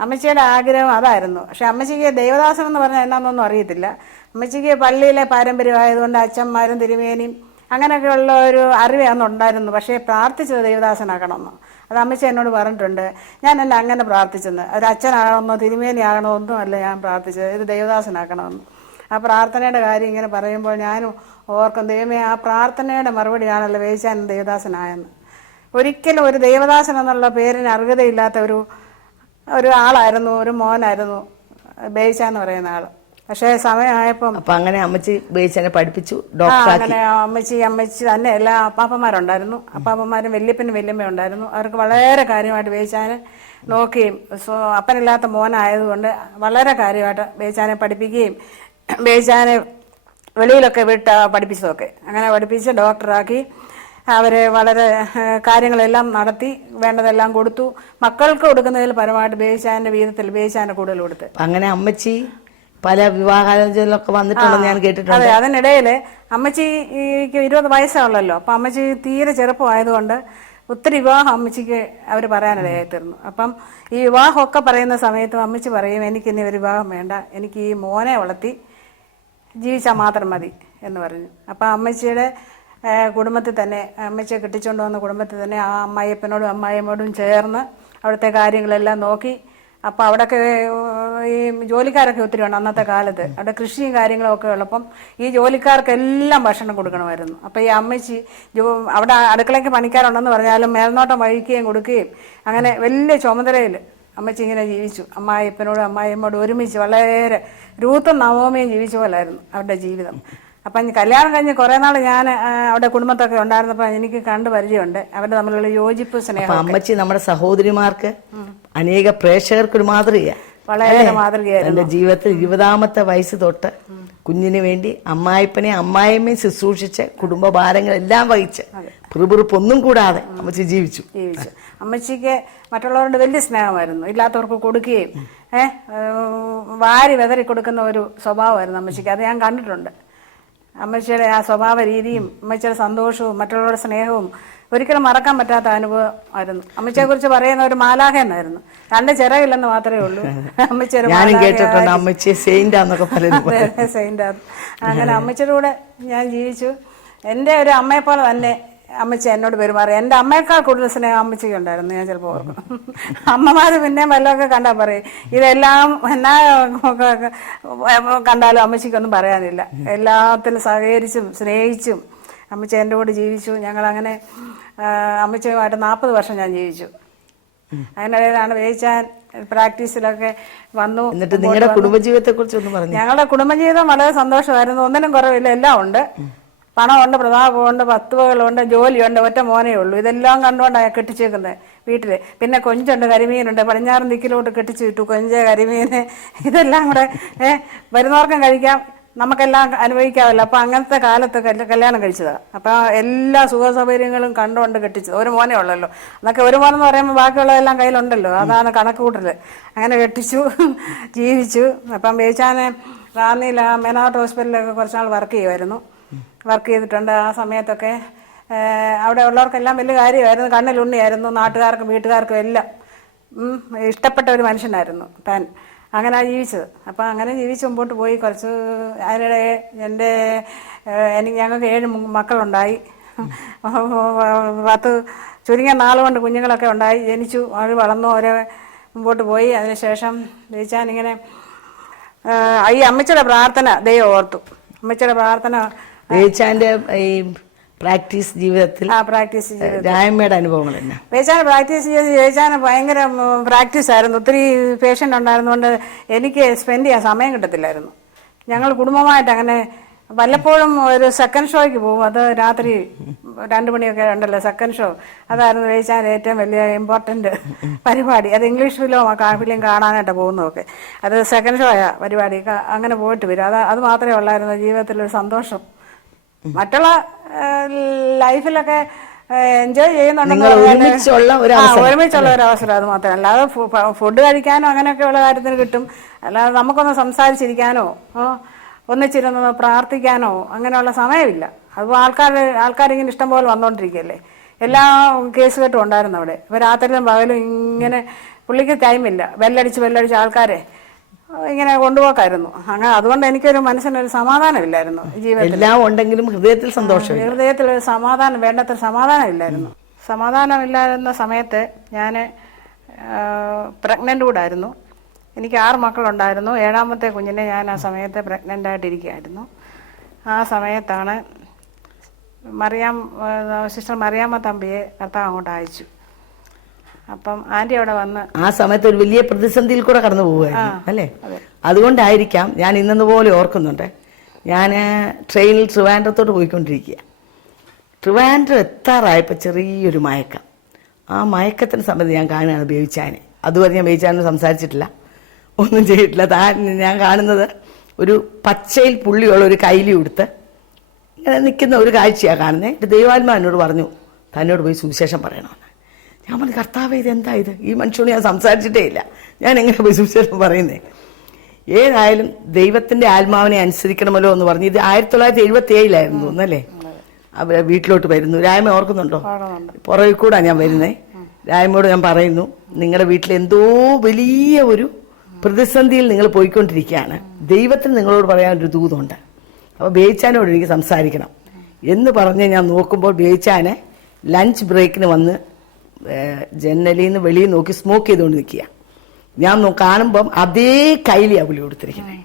അമ്മച്ചിയുടെ ആഗ്രഹം അതായിരുന്നു. പക്ഷെ അമ്മച്ചിക്ക് ദൈവദാസൻ എന്ന് പറഞ്ഞാൽ എന്നാന്നൊന്നും അറിയത്തില്ല. അമ്മച്ചിക്ക് പള്ളിയിലെ പാരമ്പര്യമായതുകൊണ്ട് അച്ഛന്മാരും തിരുമേനിയും അങ്ങനെയൊക്കെയുള്ള ഒരു അറിവ് അന്നുണ്ടായിരുന്നു. പക്ഷേ പ്രാർത്ഥിച്ചത് ദൈവദാസനാക്കണമെന്ന്. അത് അമ്മച്ചി എന്നോട് പറഞ്ഞിട്ടുണ്ട്. ഞാനല്ല അങ്ങനെ പ്രാർത്ഥിച്ചെന്ന്. ഒരു അച്ഛനാകണമെന്നോ തിരുമേനി ആകണോ ഒന്നുമല്ല ഞാൻ പ്രാർത്ഥിച്ചത്, ഇത് ദൈവദാസനാക്കണമെന്ന്. ആ പ്രാർത്ഥനയുടെ കാര്യം ഇങ്ങനെ പറയുമ്പോൾ ഞാനും ഓർക്കും, ദൈവമേ, ആ പ്രാർത്ഥനയുടെ മറുപടിയാണല്ലോ ബേബിച്ചാൻ ദേവദാസനായെന്ന്. ഒരിക്കലും ഒരു ദേവദാസൻ എന്നുള്ള പേരിന് അർഹതയില്ലാത്ത ഒരു ആളായിരുന്നു, ഒരു മോനായിരുന്നു ബേബിച്ചാൻ എന്ന് പറയുന്ന ആള്. പക്ഷേ സമയമായപ്പം അങ്ങനെ അമ്മച്ചി ബേബിച്ചാനെ പഠിപ്പിച്ചു. അങ്ങനെ അമ്മച്ചി തന്നെ എല്ലാ അപ്പാപ്പന്മാരുണ്ടായിരുന്നു. അപ്പാപ്പന്മാരും വല്യപ്പനും വല്യമ്മയും ഉണ്ടായിരുന്നു. അവർക്ക് വളരെ കാര്യമായിട്ട് ബേബിച്ചാനെ നോക്കുകയും അപ്പനില്ലാത്ത മോനായതുകൊണ്ട് വളരെ കാര്യമായിട്ട് ബേബിച്ചാനെ പഠിപ്പിക്കുകയും ബേബിച്ചാനെ വെളിയിലൊക്കെ വിട്ട് പഠിപ്പിച്ചതൊക്കെ. അങ്ങനെ പഠിപ്പിച്ച് ഡോക്ടറാക്കി അവരെ വളരെ കാര്യങ്ങളെല്ലാം നടത്തി, വേണ്ടതെല്ലാം കൊടുത്തു. മക്കൾക്ക് കൊടുക്കുന്നതിൽ പരമായിട്ട് ബേബിച്ചാൻ്റെ വീതത്തിൽ ബേബിച്ചാനെ കൂടുതൽ കൊടുത്ത്. അങ്ങനെ അമ്മച്ചി പല വിവാഹാലോചനകളൊക്കെ വന്നിട്ടുണ്ടെന്ന് ഞാൻ കേട്ടിട്ടുണ്ട്. അതെ, അതിനിടയിൽ അമ്മച്ചിക്ക് 20 വയസ്സാണല്ലോ. അപ്പം അമ്മച്ചി തീരെ ചെറുപ്പമായതുകൊണ്ട് ഒത്തിരി വിവാഹം അമ്മച്ചിക്ക് അവർ പറയാനിടയായി തീർന്നു. അപ്പം ഈ വിവാഹമൊക്കെ പറയുന്ന സമയത്തും അമ്മച്ചി പറയും, എനിക്കിനി ഒരു വിവാഹം വേണ്ട, എനിക്ക് ഈ മോനെ വളർത്തി ജീവിച്ചാൽ മാത്രം മതി എന്ന് പറഞ്ഞു. അപ്പം അമ്മച്ചിയുടെ കുടുംബത്തിൽ തന്നെ, അമ്മച്ചിയെ കെട്ടിച്ചുകൊണ്ട് വന്ന കുടുംബത്തിൽ തന്നെ ആ അമ്മായിയപ്പനോടും അമ്മായിയമ്മോടും ചേർന്ന് അവിടുത്തെ കാര്യങ്ങളെല്ലാം നോക്കി. അപ്പം അവിടെയൊക്കെ ഈ ജോലിക്കാരൊക്കെ ഒത്തിരി ഉണ്ട് അന്നത്തെ കാലത്ത്. അവിടെ കൃഷിയും കാര്യങ്ങളും ഒക്കെ ഉള്ളപ്പം ഈ ജോലിക്കാർക്കെല്ലാം ഭക്ഷണം കൊടുക്കണമായിരുന്നു. അപ്പം ഈ അമ്മച്ചി അവിടെ അടുക്കളയ്ക്ക് പണിക്കാരുണ്ടെന്ന് പറഞ്ഞാലും മേൽനോട്ടം വഹിക്കുകയും കൊടുക്കുകയും അങ്ങനെ വലിയ ചുമതലയിൽ അമ്മച്ചി ഇങ്ങനെ ജീവിച്ചു. അമ്മായിയപ്പനോടും അമ്മായിയമ്മോടും ഒരുമിച്ച് വളരെ രൂത്തും നവോമയും ജീവിച്ച പോലായിരുന്നു അവരുടെ ജീവിതം. അപ്പം കല്യാണം കഴിഞ്ഞ് കുറേ നാൾ ഞാൻ അവിടെ കുടുംബത്തൊക്കെ ഉണ്ടായിരുന്നപ്പോൾ എനിക്ക് കണ്ടു പരിചയമുണ്ട് അവരുടെ തമ്മിലുള്ള യോജിപ്പ്, സ്നേഹം. അമ്മച്ചി നമ്മുടെ സഹോദരിമാർക്ക് അനേക പ്രേക്ഷകർക്കൊരു മാതൃകയാണ്, വളരെ മാതൃകയായിരുന്നു. എൻ്റെ ജീവിതത്തിൽ 20ാമത്തെ വയസ്സ് തൊട്ട് കുഞ്ഞിന് വേണ്ടി അമ്മായിപ്പനെ അമ്മായിയമ്മയും ശുശ്രൂഷിച്ച് കുടുംബഭാരങ്ങളെല്ലാം വഹിച്ച് പിറുപിറുപ്പൊന്നും കൂടാതെ അമ്മച്ചി ജീവിച്ചു. അമ്മച്ചിക്ക് മറ്റുള്ളവരോട് വലിയ സ്നേഹമായിരുന്നു, ഇല്ലാത്തവർക്ക് കൊടുക്കുകയും വാരി വെതറി കൊടുക്കുന്ന ഒരു സ്വഭാവമായിരുന്നു അമ്മച്ചിക്ക്. അത് ഞാൻ കണ്ടിട്ടുണ്ട്. അമ്മച്ചിയുടെ ആ സ്വഭാവ രീതിയും അമ്മച്ചിയുടെ സന്തോഷവും മറ്റുള്ളവരുടെ സ്നേഹവും ഒരിക്കലും മറക്കാൻ പറ്റാത്ത അനുഭവം ആയിരുന്നു. അമ്മച്ചിയെ കുറിച്ച് പറയുന്ന ഒരു മാലാഖ എന്നായിരുന്നു. 2 ചിറകില്ലെന്ന് മാത്രമേ ഉള്ളൂ. അമ്മച്ചിയുടെ സെയിന്റ്. അങ്ങനെ അമ്മച്ചിയുടെ കൂടെ ഞാൻ ജീവിച്ചു. എൻ്റെ ഒരു അമ്മയെ പോലെ തന്നെ അമ്മച്ചി എന്നോട് പെരുമാറി. എൻ്റെ അമ്മയേക്കാൾ കൂടുതൽ സ്നേഹം അമ്മച്ചിക്ക് ഉണ്ടായിരുന്നു. ഞാൻ ചിലപ്പോൾ ഓർക്കും. അമ്മമാർ പിന്നെ വല്ലതൊക്കെ കണ്ടാൽ പറയും. ഇതെല്ലാം എന്നാ കണ്ടാലും അമ്മച്ചിക്കൊന്നും പറയാനില്ല. എല്ലാത്തിലും സഹകരിച്ചും സ്നേഹിച്ചും അമ്മച്ചി എൻ്റെ കൂടെ ജീവിച്ചു. ഞങ്ങളങ്ങനെ അമ്മച്ചിയുമായിട്ട് 40 വർഷം ഞാൻ ജീവിച്ചു. അതിനിടയിലാണ് വേവിച്ചാൻ പ്രാക്ടീസിലൊക്കെ വന്നു. എന്നിട്ട് നിങ്ങളുടെ കുടുംബജീവിതത്തെ കുറിച്ച് ഒന്ന് പറഞ്ഞു. ഞങ്ങളുടെ കുടുംബജീവിതം വളരെ സന്തോഷമായിരുന്നു. ഒന്നിനും കുറവില്ല. എല്ലാം ഉണ്ട്. പണമുണ്ട്, പ്രതാപമുണ്ട്, വസ്തുവകളുണ്ട്, ജോലിയുണ്ട്. ഒറ്റ മോനേ ഉള്ളൂ. ഇതെല്ലാം കണ്ടുകൊണ്ടാണ് കെട്ടിച്ചേക്കുന്നത് വീട്ടിൽ. പിന്നെ കൊഞ്ചുണ്ട്, കരിമീനുണ്ട്. പടിഞ്ഞാറ് ദിക്കിലോട്ട് കെട്ടിച്ചു വിട്ടു. കൊഞ്ച്, കരിമീന് ഇതെല്ലാം കൂടെ വരുന്നവർക്കും കഴിക്കാം, നമുക്കെല്ലാം അനുഭവിക്കാമല്ലോ. അപ്പം അങ്ങനത്തെ കാലത്ത് കല്യാണം കഴിച്ചതാണ്. അപ്പം എല്ലാ സുഖ സൗകര്യങ്ങളും കണ്ടുകൊണ്ട് കെട്ടിച്ചത്. ഒരു മോനേ ഉള്ളല്ലോ. അതൊക്കെ ഒരു മോനെന്ന് പറയുമ്പോൾ ബാക്കിയുള്ളതെല്ലാം കയ്യിലുണ്ടല്ലോ. അതാണ് കണക്ക് കൂട്ടൽ. അങ്ങനെ കെട്ടിച്ചു, ജീവിച്ചു. അപ്പം ബേച്ചാനെ റാന്നിയിൽ മെനാട്ട് ഹോസ്പിറ്റലിലൊക്കെ കുറച്ചാൾ വർക്ക് ചെയ്യുമായിരുന്നു. വർക്ക് ചെയ്തിട്ടുണ്ട്. ആ സമയത്തൊക്കെ അവിടെ ഉള്ളവർക്കെല്ലാം വലിയ കാര്യമായിരുന്നു. കണ്ണിലുണ്ണിയായിരുന്നു. നാട്ടുകാർക്കും വീട്ടുകാർക്കും എല്ലാം ഇഷ്ടപ്പെട്ട ഒരു മനുഷ്യനായിരുന്നു താൻ. അങ്ങനെ ജീവിച്ചത്. അപ്പം അങ്ങനെ ജീവിച്ച് മുമ്പോട്ട് പോയി. കുറച്ച് അതിനിടെ ഞങ്ങൾക്ക് 7 മക്കളുണ്ടായി. 10 ചുരുങ്ങിയ നാളുകൊണ്ട് കുഞ്ഞുങ്ങളൊക്കെ ഉണ്ടായി, ജനിച്ചു. അവർ വളർന്നു, അവരെ മുമ്പോട്ട് പോയി. അതിനുശേഷം ജയിച്ചാനിങ്ങനെ ഈ അമ്മച്ചിയുടെ പ്രാർത്ഥന ദൈവം ഓർത്തു. അമ്മച്ചിയുടെ പ്രാർത്ഥന വേച്ചാന്റെ ഈ പ്രാക്ടീസ് ജീവിതത്തിൽ രായമ്മയുടെ അനുഭവങ്ങൾ തന്നെ. വേച്ചാൻ പ്രാക്ടീസ് ചെയ്ത് ജയിച്ചാൻ ഭയങ്കര പ്രാക്ടീസ് ആയിരുന്നു. ഒത്തിരി പേഷ്യൻ്റ് ഉണ്ടായിരുന്നുകൊണ്ട് എനിക്ക് സ്പെൻഡ് ചെയ്യാൻ സമയം കിട്ടത്തില്ലായിരുന്നു. ഞങ്ങൾ കുടുംബമായിട്ട് അങ്ങനെ വല്ലപ്പോഴും ഒരു സെക്കൻഡ് ഷോയ്ക്ക് പോകും. അത് രാത്രി 2 മണിയൊക്കെ ഉണ്ടല്ലോ സെക്കൻഡ് ഷോ. അതായിരുന്നു വേച്ചാൻ ഏറ്റവും വലിയ ഇമ്പോർട്ടൻ്റ് പരിപാടി. അത് ഇംഗ്ലീഷ് ഫിലിം കാണാനായിട്ട് പോകുന്നതൊക്കെ. അത് സെക്കൻഡ് ഷോയാ പരിപാടി. അങ്ങനെ പോയിട്ട് വരും. അത് മാത്രമേ ഉള്ളായിരുന്നു ജീവിതത്തിലൊരു സന്തോഷം. മറ്റുള്ള ലൈഫിലൊക്കെ എൻജോയ് ചെയ്യുന്നുണ്ടെന്ന് ഒരുമിച്ചുള്ള ഒരു അവസരം. അത് മാത്രമല്ല, അല്ലാതെ ഫുഡ് കഴിക്കാനോ അങ്ങനെയൊക്കെയുള്ള കാര്യത്തിന് കിട്ടും. അല്ലാതെ നമുക്കൊന്ന് സംസാരിച്ചിരിക്കാനോ ഒന്നിച്ചിരുന്ന് പ്രാർത്ഥിക്കാനോ അങ്ങനെയുള്ള സമയമില്ല. അത് ആൾക്കാരിങ്ങനെ ഇഷ്ടം പോലെ വന്നുകൊണ്ടിരിക്കുകയല്ലേ. എല്ലാ കേസ് കെട്ടും ഉണ്ടായിരുന്നു അവിടെ. ഇപ്പോൾ രാത്രിയിലും പകലും ഇങ്ങനെ പുള്ളിക്ക് ടൈമില്ല. ബെല്ലടിച്ച് ആൾക്കാരെ ഇങ്ങനെ കൊണ്ടുപോക്കായിരുന്നു. അങ്ങനെ അതുകൊണ്ട് എനിക്കൊരു മനസ്സിനൊരു സമാധാനമില്ലായിരുന്നു ജീവിതത്തിൽ. എല്ലാം ഉണ്ടെങ്കിലും ഹൃദയത്തിൽ സന്തോഷം, ഹൃദയത്തിൽ ഒരു സമാധാനം, വേണ്ടത്ര സമാധാനമില്ലായിരുന്നു. സമാധാനമില്ലായിരുന്ന സമയത്ത് ഞാൻ പ്രഗ്നൻ്റ് കൂടായിരുന്നു. എനിക്ക് 6 മക്കളുണ്ടായിരുന്നു. 7ാമത്തെ കുഞ്ഞിനെ ഞാൻ ആ സമയത്ത് പ്രഗ്നൻ്റ് ആയിട്ടിരിക്കുകയായിരുന്നു. ആ സമയത്താണ് സിസ്റ്റർ മറിയാമ്മ തമ്പിയെ കർത്താവ് അങ്ങോട്ട് അയച്ചു. അപ്പം ആന്റി അവിടെ വന്ന് ആ സമയത്ത് ഒരു വലിയ പ്രതിസന്ധിയിൽ കൂടെ കടന്നു പോവുകയായിരുന്നു അല്ലേ. അതുകൊണ്ടായിരിക്കാം ഞാൻ ഇന്നതുപോലെ ഓർക്കുന്നുണ്ട്. ഞാൻ ട്രെയിനിൽ ട്രിവാൻഡ്രത്തോട്ട് പോയിക്കൊണ്ടിരിക്കുക. ട്രിവാൻഡ്രം എത്താറായപ്പോൾ ചെറിയൊരു മയക്കം. ആ മയക്കത്തിന് സംബന്ധിച്ച് ഞാൻ കാണുകയാണ് ബേബിച്ചാനെ. അതുവരെ ഞാൻ ബേബിച്ചാനോട് സംസാരിച്ചിട്ടില്ല, ഒന്നും ചെയ്തിട്ടില്ല. ഞാൻ കാണുന്നത് ഒരു പച്ചയിൽ പുള്ളിയുള്ള ഒരു കൈലി ഉടുത്ത് ഇങ്ങനെ നിൽക്കുന്ന ഒരു കാഴ്ചയാണ് കാണുന്നത്. ദൈവാത്മാ എന്നോട് പറഞ്ഞു, തന്നോട് പോയി സുവിശേഷം പറയണമെന്ന്. ഞാൻ പറഞ്ഞു, കർത്താവേ ഇതെന്താ ഇത്? ഈ മനുഷ്യനോട് ഞാൻ സംസാരിച്ചിട്ടേ ഇല്ല, ഞാൻ എങ്ങനെ പോയി സുവിശേഷം പറയുന്നേ? ഏതായാലും ദൈവത്തിൻ്റെ ആത്മാവിനെ അനുസരിക്കണമല്ലോ എന്ന് പറഞ്ഞ് ഇത് 1977 ഒന്നല്ലേ അവരെ വീട്ടിലോട്ട് വരുന്നു. രായ്മ ഓർക്കുന്നുണ്ടോ? പുറകിൽ കൂടാ ഞാൻ വരുന്നേ. രായ്മയോട് ഞാൻ പറയുന്നു, നിങ്ങളുടെ വീട്ടിൽ എന്തോ വലിയ ഒരു പ്രതിസന്ധിയിൽ നിങ്ങൾ പോയിക്കൊണ്ടിരിക്കുകയാണ്. ദൈവത്തിന് നിങ്ങളോട് പറയാൻ ഒരു ദൂതുണ്ട്. അപ്പോൾ ബേച്ചാനോട് എനിക്ക് സംസാരിക്കണം എന്ന് പറഞ്ഞ് ഞാൻ നോക്കുമ്പോൾ ബേച്ചാനെ ലഞ്ച് ബ്രേക്കിന് വന്ന് ജനലിൽ നിന്ന് വെളിയിൽ നോക്കി സ്മോക്ക് ചെയ്തുകൊണ്ട് നിൽക്കുക. ഞാൻ കാണുമ്പം അതേ കയ്യിലാണ് പുള്ളി കൊടുത്തിരിക്കുന്നത്.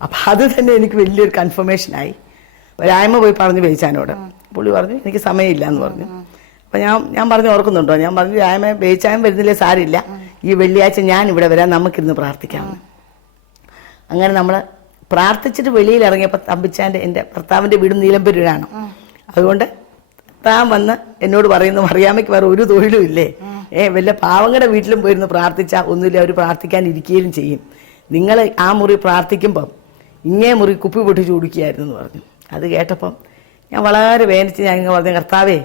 അപ്പം അത് തന്നെ എനിക്ക് വലിയൊരു കൺഫർമേഷനായി. രായ്മ പോയി പറഞ്ഞു ബേച്ചാനോട്. പുള്ളി പറഞ്ഞു എനിക്ക് സമയമില്ല എന്ന് പറഞ്ഞു. അപ്പം ഞാൻ പറഞ്ഞു, ഓർക്കുന്നുണ്ടോ? ഞാൻ പറഞ്ഞു, രായ്മ ബേച്ചാൻ വരുന്നില്ലേ, സാരില്ല, ഈ വെള്ളിയാഴ്ച ഞാൻ ഇവിടെ വരാം, നമുക്കിരുന്ന് പ്രാർത്ഥിക്കാമെന്ന്. അങ്ങനെ നമ്മൾ പ്രാർത്ഥിച്ചിട്ട് വെളിയിൽ ഇറങ്ങിയപ്പോൾ തമ്പിച്ചാൻ്റെ എൻ്റെ ഭർത്താവിൻ്റെ വീട് നീലംപെരൂരാണ്. അതുകൊണ്ട് താൻ വന്ന് എന്നോട് പറയുന്നു, മറിയാമ്മയ്ക്ക് വേറെ ഒരു തൊഴിലും ഇല്ലേ, വല്ല പാവങ്ങളുടെ വീട്ടിലും പോയിരുന്ന് പ്രാർത്ഥിച്ചാൽ ഒന്നുമില്ല, അവർ പ്രാർത്ഥിക്കാൻ ഇരിക്കുകയും ചെയ്യും. നിങ്ങൾ ആ മുറി പ്രാർത്ഥിക്കുമ്പം ഇങ്ങേ മുറി കുപ്പി പൊട്ടിച്ച് കുടിക്കുകയായിരുന്നു എന്ന് പറഞ്ഞു. അത് കേട്ടപ്പം ഞാൻ വളരെ വേദനിച്ച് ഞാൻ ഇങ്ങനെ പറഞ്ഞു, കർത്താവേ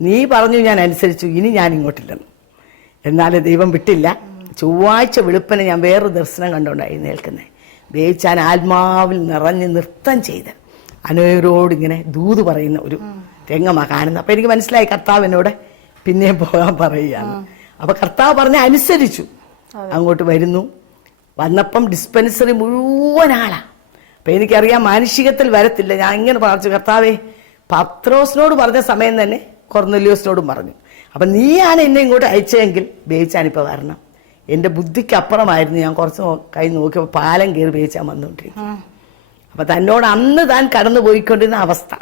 നീ പറഞ്ഞു, ഞാൻ അനുസരിച്ചു, ഇനി ഞാൻ ഇങ്ങോട്ടില്ലെന്ന്. എന്നാലും ദൈവം വിട്ടില്ല. ചൊവ്വാഴ്ച വെളുപ്പനെ ഞാൻ വേറൊരു ദർശനം കണ്ടുകൊണ്ടായി നിൽക്കുന്നത്. വേവിച്ചാൻ ആത്മാവിൽ നിറഞ്ഞ് നൃത്തം ചെയ്ത് അനേകരോടിങ്ങനെ ദൂത് പറയുന്ന ഒരു രംഗമാണ് കാണുന്നത്. അപ്പം എനിക്ക് മനസ്സിലായി കർത്താവ് എന്നോട് പിന്നെയും പോകാൻ പറയുകയാണ്. അപ്പം കർത്താവ് പറഞ്ഞ അനുസരിച്ചു അങ്ങോട്ട് വരുന്നു. വന്നപ്പം ഡിസ്പെൻസറി മുഴുവൻ ആളാണ്. അപ്പം എനിക്കറിയാം മാനുഷികത്തിൽ വരത്തില്ല. ഞാൻ ഇങ്ങനെ പ്രാർത്ഥിച്ചു, കർത്താവേ പത്രോസിനോട് പറഞ്ഞ സമയം തന്നെ കൊർന്നല്യോസിനോടും പറഞ്ഞു. അപ്പം നീയാണ് എന്നെ ഇങ്ങോട്ട് അയച്ചതെങ്കിൽ ബേച്ചാനിപ്പോൾ വരണം. എൻ്റെ ബുദ്ധിക്ക് അപ്പുറമായിരുന്നു. ഞാൻ കുറച്ച് കൈ നോക്കിയപ്പോൾ പാലം കയറി ബേച്ചാൻ വന്നുകൊണ്ടിരിക്കും. അപ്പം തന്നോട് അന്ന് താൻ കടന്നു പോയിക്കൊണ്ടിരുന്ന അവസ്ഥ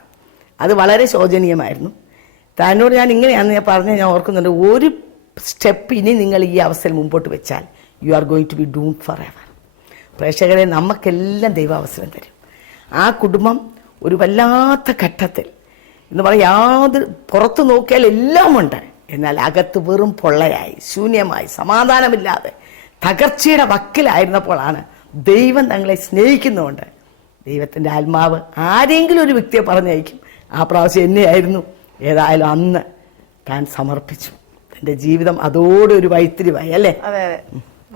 അത് വളരെ ശോചനീയമായിരുന്നു. തന്നോട് ഞാൻ ഇങ്ങനെയാണെന്ന് ഞാൻ പറഞ്ഞ് ഞാൻ ഓർക്കുന്നുണ്ട്, ഒരു സ്റ്റെപ്പ് ഇനി നിങ്ങൾ ഈ അവസ്ഥയിൽ മുമ്പോട്ട് വെച്ചാൽ you are going to be doomed forever. പ്രേക്ഷകരെ, നമുക്കെല്ലാം ദൈവം അവസരം തരും. ആ കുടുംബം ഒരു വല്ലാത്ത ഘട്ടത്തിൽ എന്ന് പറയാം, യാതൊരു പുറത്ത് നോക്കിയാൽ എല്ലാം ഉണ്ട്, എന്നാൽ അകത്ത് വെറും പൊള്ളയായി, ശൂന്യമായി, സമാധാനമില്ലാതെ തകർച്ചയുടെ വക്കിലായിരുന്നപ്പോഴാണ് ദൈവം തങ്ങളെ സ്നേഹിക്കുന്നതുകൊണ്ട് ദൈവത്തിൻ്റെ ആത്മാവ് ആരെങ്കിലും ഒരു വ്യക്തിയെ പറഞ്ഞയക്കും. ആ പ്രാവശ്യം എന്നെയായിരുന്നു. ഏതായാലും അന്ന് താൻ സമർപ്പിച്ചു. തൻ്റെ ജീവിതം അതോടെ ഒരു വൈത്തിരിവായി അല്ലേ? അതെ അതെ,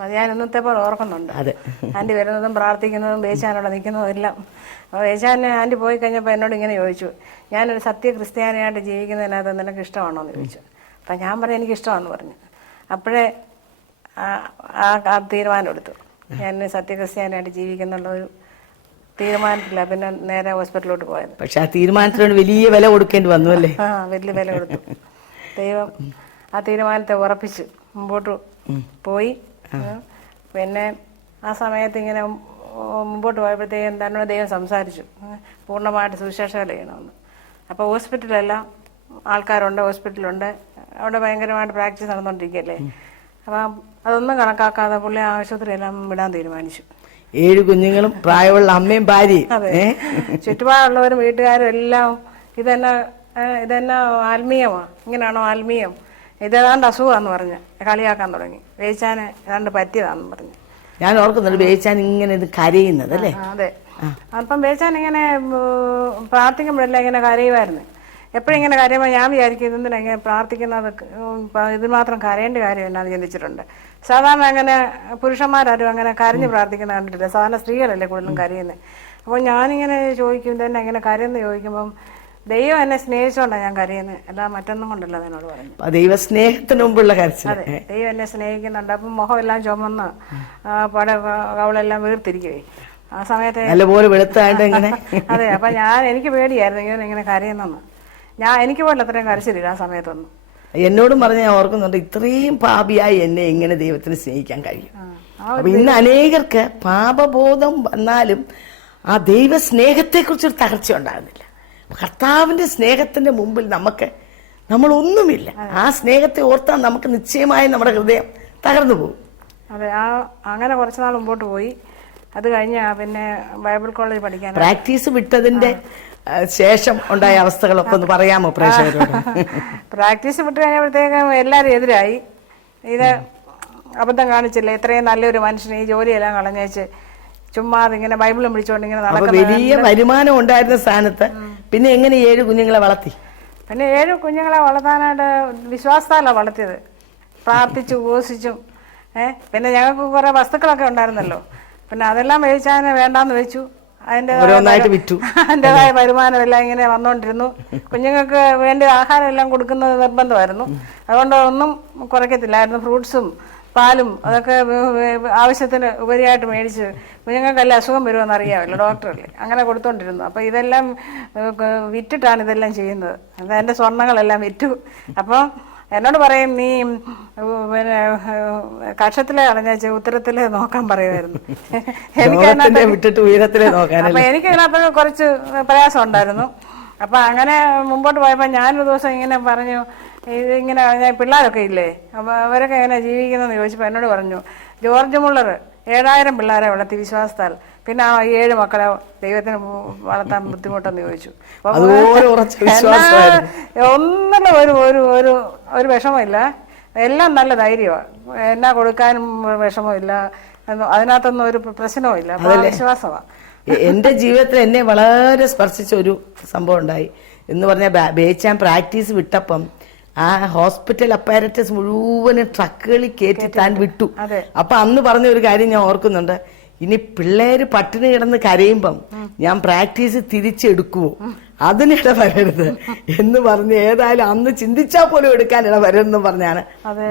അത് ഞാൻ ഇന്നത്തെ പോലെ ഓർക്കുന്നുണ്ട്. അതെ, ആൻറ്റി വരുന്നതും പ്രാർത്ഥിക്കുന്നതും ബേച്ചാനോടെ നിൽക്കുന്നതും എല്ലാം. അപ്പോൾ ബേച്ചാൻ ആൻറ്റി പോയി കഴിഞ്ഞപ്പോൾ എന്നോട് ഇങ്ങനെ ചോദിച്ചു, ഞാനൊരു സത്യ ക്രിസ്ത്യാനിയായിട്ട് ജീവിക്കുന്നതിനകത്ത് നിനക്ക് ഇഷ്ടമാണോ എന്ന് ചോദിച്ചു. അപ്പം ഞാൻ പറഞ്ഞു എനിക്കിഷ്ടമാണെന്ന് പറഞ്ഞു. അപ്പോഴേ ആ തീരുമാനം എടുത്തു. ഞാൻ സത്യക്രിസ്ത്യാനിയായിട്ട് ജീവിക്കുന്നുള്ള ഒരു തീരുമാനത്തില്ല. പിന്നെ നേരെ ഹോസ്പിറ്റലിലോട്ട് പോയത്. പക്ഷെ ആ തീരുമാനത്തിനോട് വലിയ വില കൊടുക്കേണ്ടി വന്നു അല്ലേ? വലിയ വില കൊടുത്തു. ദൈവം ആ തീരുമാനത്തെ ഉറപ്പിച്ച് മുമ്പോട്ട് പോയി. പിന്നെ ആ സമയത്ത് ഇങ്ങനെ മുമ്പോട്ട് പോയപ്പോഴത്തേക്കും തന്നോട് ദൈവം സംസാരിച്ചു, പൂർണ്ണമായിട്ട് സുവിശേഷകല ചെയ്യണമെന്ന്. അപ്പോൾ ഹോസ്പിറ്റലെല്ലാം ആൾക്കാരുണ്ട്, ഹോസ്പിറ്റലുണ്ട്, അവിടെ ഭയങ്കരമായിട്ട് പ്രാക്ടീസ് നടന്നുകൊണ്ടിരിക്കുകയല്ലേ. അപ്പം അതൊന്നും കണക്കാക്കാതെ പുള്ളി ആശുപത്രിയെല്ലാം വിടാൻ തീരുമാനിച്ചു. 7 കുഞ്ഞുങ്ങളും പ്രായമുള്ള അമ്മയും ഭാര്യയും. അതെ, ചുറ്റുപാടുള്ളവരും വീട്ടുകാരും എല്ലാം ഇതെന്നാ ആത്മീയമാണ്, ഇങ്ങനെയാണോ ആത്മീയം, ഇതേതാണ്ട് അസുഖമാണെന്ന് പറഞ്ഞ് കളിയാക്കാൻ തുടങ്ങി. വേച്ചാന് ഏതാണ്ട് പറ്റിയതാണെന്ന് പറഞ്ഞു. ഞാൻ ഓർക്കുന്നുണ്ട് വേച്ചാൻ ഇങ്ങനെ ഇത് കരയുന്നത് അല്ലേ? അതെ, അപ്പം വേച്ചാൻ ഇങ്ങനെ പ്രാർത്ഥിക്കുമ്പോഴെല്ലാം ഇങ്ങനെ കരയുമായിരുന്നു. എപ്പോഴും ഇങ്ങനെ കരയുമ്പോൾ ഞാൻ വിചാരിക്കും ഇതെന്തിനാ ഇങ്ങനെ പ്രാർത്ഥിക്കുന്നത്, ഇത് മാത്രം കരയേണ്ട കാര്യം എന്നാന്ന് ചിന്തിച്ചിട്ടുണ്ട്. സാധാരണ അങ്ങനെ പുരുഷന്മാരും അങ്ങനെ കരഞ്ഞ് പ്രാർത്ഥിക്കുന്ന കണ്ടിട്ടില്ല. സാധാരണ സ്ത്രീകളല്ലേ കൂടുതലും കരയുന്നത്. അപ്പോൾ ഞാനിങ്ങനെ ചോദിക്കും ഇതെന്നെ ഇങ്ങനെ കരയെന്ന് ചോദിക്കുമ്പം ദൈവം എന്നെ സ്നേഹിച്ചോണ്ടാണ് ഞാൻ കരയുന്നത്, അല്ല മറ്റൊന്നും കൊണ്ടല്ല എന്നോട് പറഞ്ഞു. ദൈവസ്നേഹത്തിന് മുമ്പുള്ള കരച്ചിൽ. അതെ, ദൈവം എന്നെ സ്നേഹിക്കുന്നുണ്ട്. അപ്പം മുഖം എല്ലാം ചുമന്ന് കവളെല്ലാം വീർത്തിരിക്കുവേ. ആ സമയത്ത് നല്ലപോലെ വെളുത്തായിട്ട് ഇങ്ങനെ. അതെ, അപ്പം എനിക്ക് പേടിയായിരുന്നു ഇങ്ങനെ കരയുന്നെന്ന്. എനിക്ക് പോലും അത്രയും കരച്ചില്ല ആ സമയത്തൊന്നും. എന്നോടും പറഞ്ഞ് ഞാൻ ഓർക്കുന്നുണ്ട്, ഇത്രയും പാപിയായി എന്നെ എങ്ങനെ ദൈവത്തിന് സ്നേഹിക്കാൻ കഴിയും. അപ്പൊ ഇന്ന് അനേകർക്ക് പാപബോധം വന്നാലും ആ ദൈവ സ്നേഹത്തെക്കുറിച്ചൊരു തകർച്ച ഉണ്ടാകുന്നില്ല. കർത്താവിന്റെ സ്നേഹത്തിന്റെ മുമ്പിൽ നമ്മളൊന്നുമില്ല. ആ സ്നേഹത്തെ ഓർത്താൽ നമുക്ക് നിശ്ചയമായും നമ്മുടെ ഹൃദയം തകർന്നു പോകും. അതെ, അങ്ങനെ കുറച്ച് നാൾ മുമ്പോട്ട് പോയി. അത് കഴിഞ്ഞ പിന്നെ ബൈബിൾ കോളേജ് പഠിക്കാൻ പ്രാക്ടീസ് വിട്ടതിന്റെ ശേഷം ഉണ്ടായ അവസ്ഥകളൊക്കെ ഒന്ന് പറയാമോ പ്രേക്ഷകരോട്? പ്രാക്ടീസ് വിട്ട് കഴിഞ്ഞപ്പോഴത്തേക്കും എല്ലാവരും എതിരായി. ഇത് അബദ്ധം കാണിച്ചില്ല, ഇത്രയും നല്ലൊരു മനുഷ്യന് ഈ ജോലിയെല്ലാം കളഞ്ഞേച്ച് ചുമ്മാ ഇങ്ങനെ ബൈബിളും പിടിച്ചോണ്ട് ഇങ്ങനെ നടക്കുന്നത്. വലിയ വരുമാനം ഉണ്ടായിരുന്ന സ്ഥാനത്ത് പിന്നെ എങ്ങനെ 7 കുഞ്ഞുങ്ങളെ വളർത്തി? പിന്നെ 7 കുഞ്ഞുങ്ങളെ വളർത്താനായിട്ട് വിശ്വാസത്താലാണ് വളർത്തിയത്, പ്രാർത്ഥിച്ചു ഉപവസിച്ചും. പിന്നെ ഞങ്ങൾക്ക് കുറെ വസ്തുക്കളൊക്കെ ഉണ്ടായിരുന്നല്ലോ, പിന്നെ അതെല്ലാം വേവിച്ചാൽ വേണ്ടാന്ന് വെച്ചു. അതിൻ്റെതായ വരുമാനം എല്ലാം ഇങ്ങനെ വന്നുകൊണ്ടിരുന്നു. കുഞ്ഞുങ്ങൾക്ക് വേണ്ടി ആഹാരം എല്ലാം കൊടുക്കുന്നത് നിർബന്ധമായിരുന്നു. അതുകൊണ്ട് ഒന്നും കുറയ്ക്കത്തില്ലായിരുന്നു. ഫ്രൂട്ട്സും പാലും അതൊക്കെ ആവശ്യത്തിന് ഉപരിയായിട്ട് മേടിച്ച്, കുഞ്ഞുങ്ങൾക്കെല്ലാം അസുഖം വരുമെന്ന് അറിയാമല്ലോ, ഡോക്ടറല്ലേ, അങ്ങനെ കൊടുത്തോണ്ടിരുന്നു. അപ്പോൾ ഇതെല്ലാം വിറ്റിട്ടാണ് ഇതെല്ലാം ചെയ്യുന്നത്. അതെൻ്റെ സ്വർണ്ണങ്ങളെല്ലാം വിറ്റു. അപ്പം എന്നോട് പറയും, നീ പിന്നെ കക്ഷത്തിലെ കളഞ്ഞ ഉത്തരത്തിലെ നോക്കാൻ പറയുമായിരുന്നു. അപ്പൊ എനിക്കതിനകത്ത് കുറച്ച് പ്രയാസം ഉണ്ടായിരുന്നു. അപ്പൊ അങ്ങനെ മുമ്പോട്ട് പോയപ്പോൾ ഞാനൊരു ദിവസം ഇങ്ങനെ പറഞ്ഞു, ഇതിങ്ങനെ പിള്ളേരൊക്കെ ഇല്ലേ, അപ്പൊ അവരൊക്കെ എങ്ങനെ ജീവിക്കുന്നതെന്ന് ചോദിച്ചപ്പോൾ എന്നോട് പറഞ്ഞു, ജോർജ് മുള്ളർ 7000 പിള്ളേരെ വളർത്തി വിശ്വാസത്താൽ, പിന്നെ ആ 7 മക്കളെ ദൈവത്തിന് വളർത്താൻ ബുദ്ധിമുട്ടെന്ന് ചോദിച്ചു. ഒന്നിനും ഒരു വിഷമമില്ല, എല്ലാം നല്ല ധൈര്യമാണ്, എന്നാ കൊടുക്കാനും വിഷമമില്ല, അതിനകത്തൊന്നും ഒരു പ്രശ്നവും ഇല്ല, വിശ്വാസമാണ്. എൻ്റെ ജീവിതത്തിൽ എന്നെ വളരെ സ്പർശിച്ച ഒരു സംഭവം ഉണ്ടായി എന്ന് പറഞ്ഞാൽ, ബേച്ചാൻ പ്രാക്ടീസ് വിട്ടപ്പം ആ ഹോസ്പിറ്റൽ അപ്പാരറ്റസ് മുഴുവനും ട്രക്കുകളിൽ കയറ്റി താൻ വിട്ടു. അപ്പൊ അന്ന് പറഞ്ഞ ഒരു കാര്യം ഞാൻ ഓർക്കുന്നുണ്ട്, ഇനി പിള്ളേര് പട്ടിണി കിടന്ന് കരയുമ്പം ഞാൻ പ്രാക്ടീസ് തിരിച്ചെടുക്കുവോ, അതിനിട വരരുത് എന്ന് പറഞ്ഞ്, ഏതായാലും അന്ന് ചിന്തിച്ചാൽ പോലും എടുക്കാൻ ഇട വരരുതെന്ന് പറഞ്ഞാണ്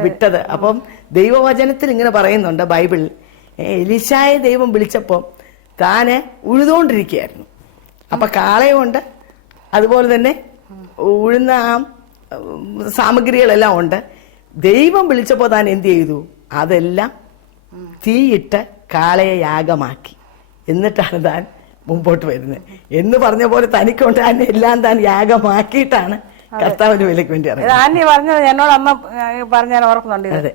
വിട്ടത്. അപ്പം ദൈവവചനത്തിൽ ഇങ്ങനെ പറയുന്നുണ്ട് ബൈബിളിൽ, എലീശായെ ദൈവം വിളിച്ചപ്പം താന് ഉഴുതുകൊണ്ടിരിക്കുകയായിരുന്നു. അപ്പൊ കാളയുണ്ട്, അതുപോലെ തന്നെ ഉഴുന്ന ആ സാമഗ്രികളെല്ലാം ഉണ്ട്. ദൈവം വിളിച്ചപ്പോൾ താൻ എന്ത് ചെയ്തു? അതെല്ലാം തീയിട്ട് കാളയെ യാഗമാക്കി. എന്നിട്ടാണ് താൻ മുമ്പോട്ട് വരുന്നത് എന്ന് പറഞ്ഞ പോലെ തനിക്കൊണ്ട് തന്നെ എല്ലാം താൻ യാഗമാക്കിയിട്ടാണ് കർത്താവിന്റെ വിലയ്ക്ക് വേണ്ടി ഇത് ആന്റി പറഞ്ഞത് എന്നോട് അമ്മ പറഞ്ഞാൽ ഓർക്കുന്നുണ്ട്. അതെ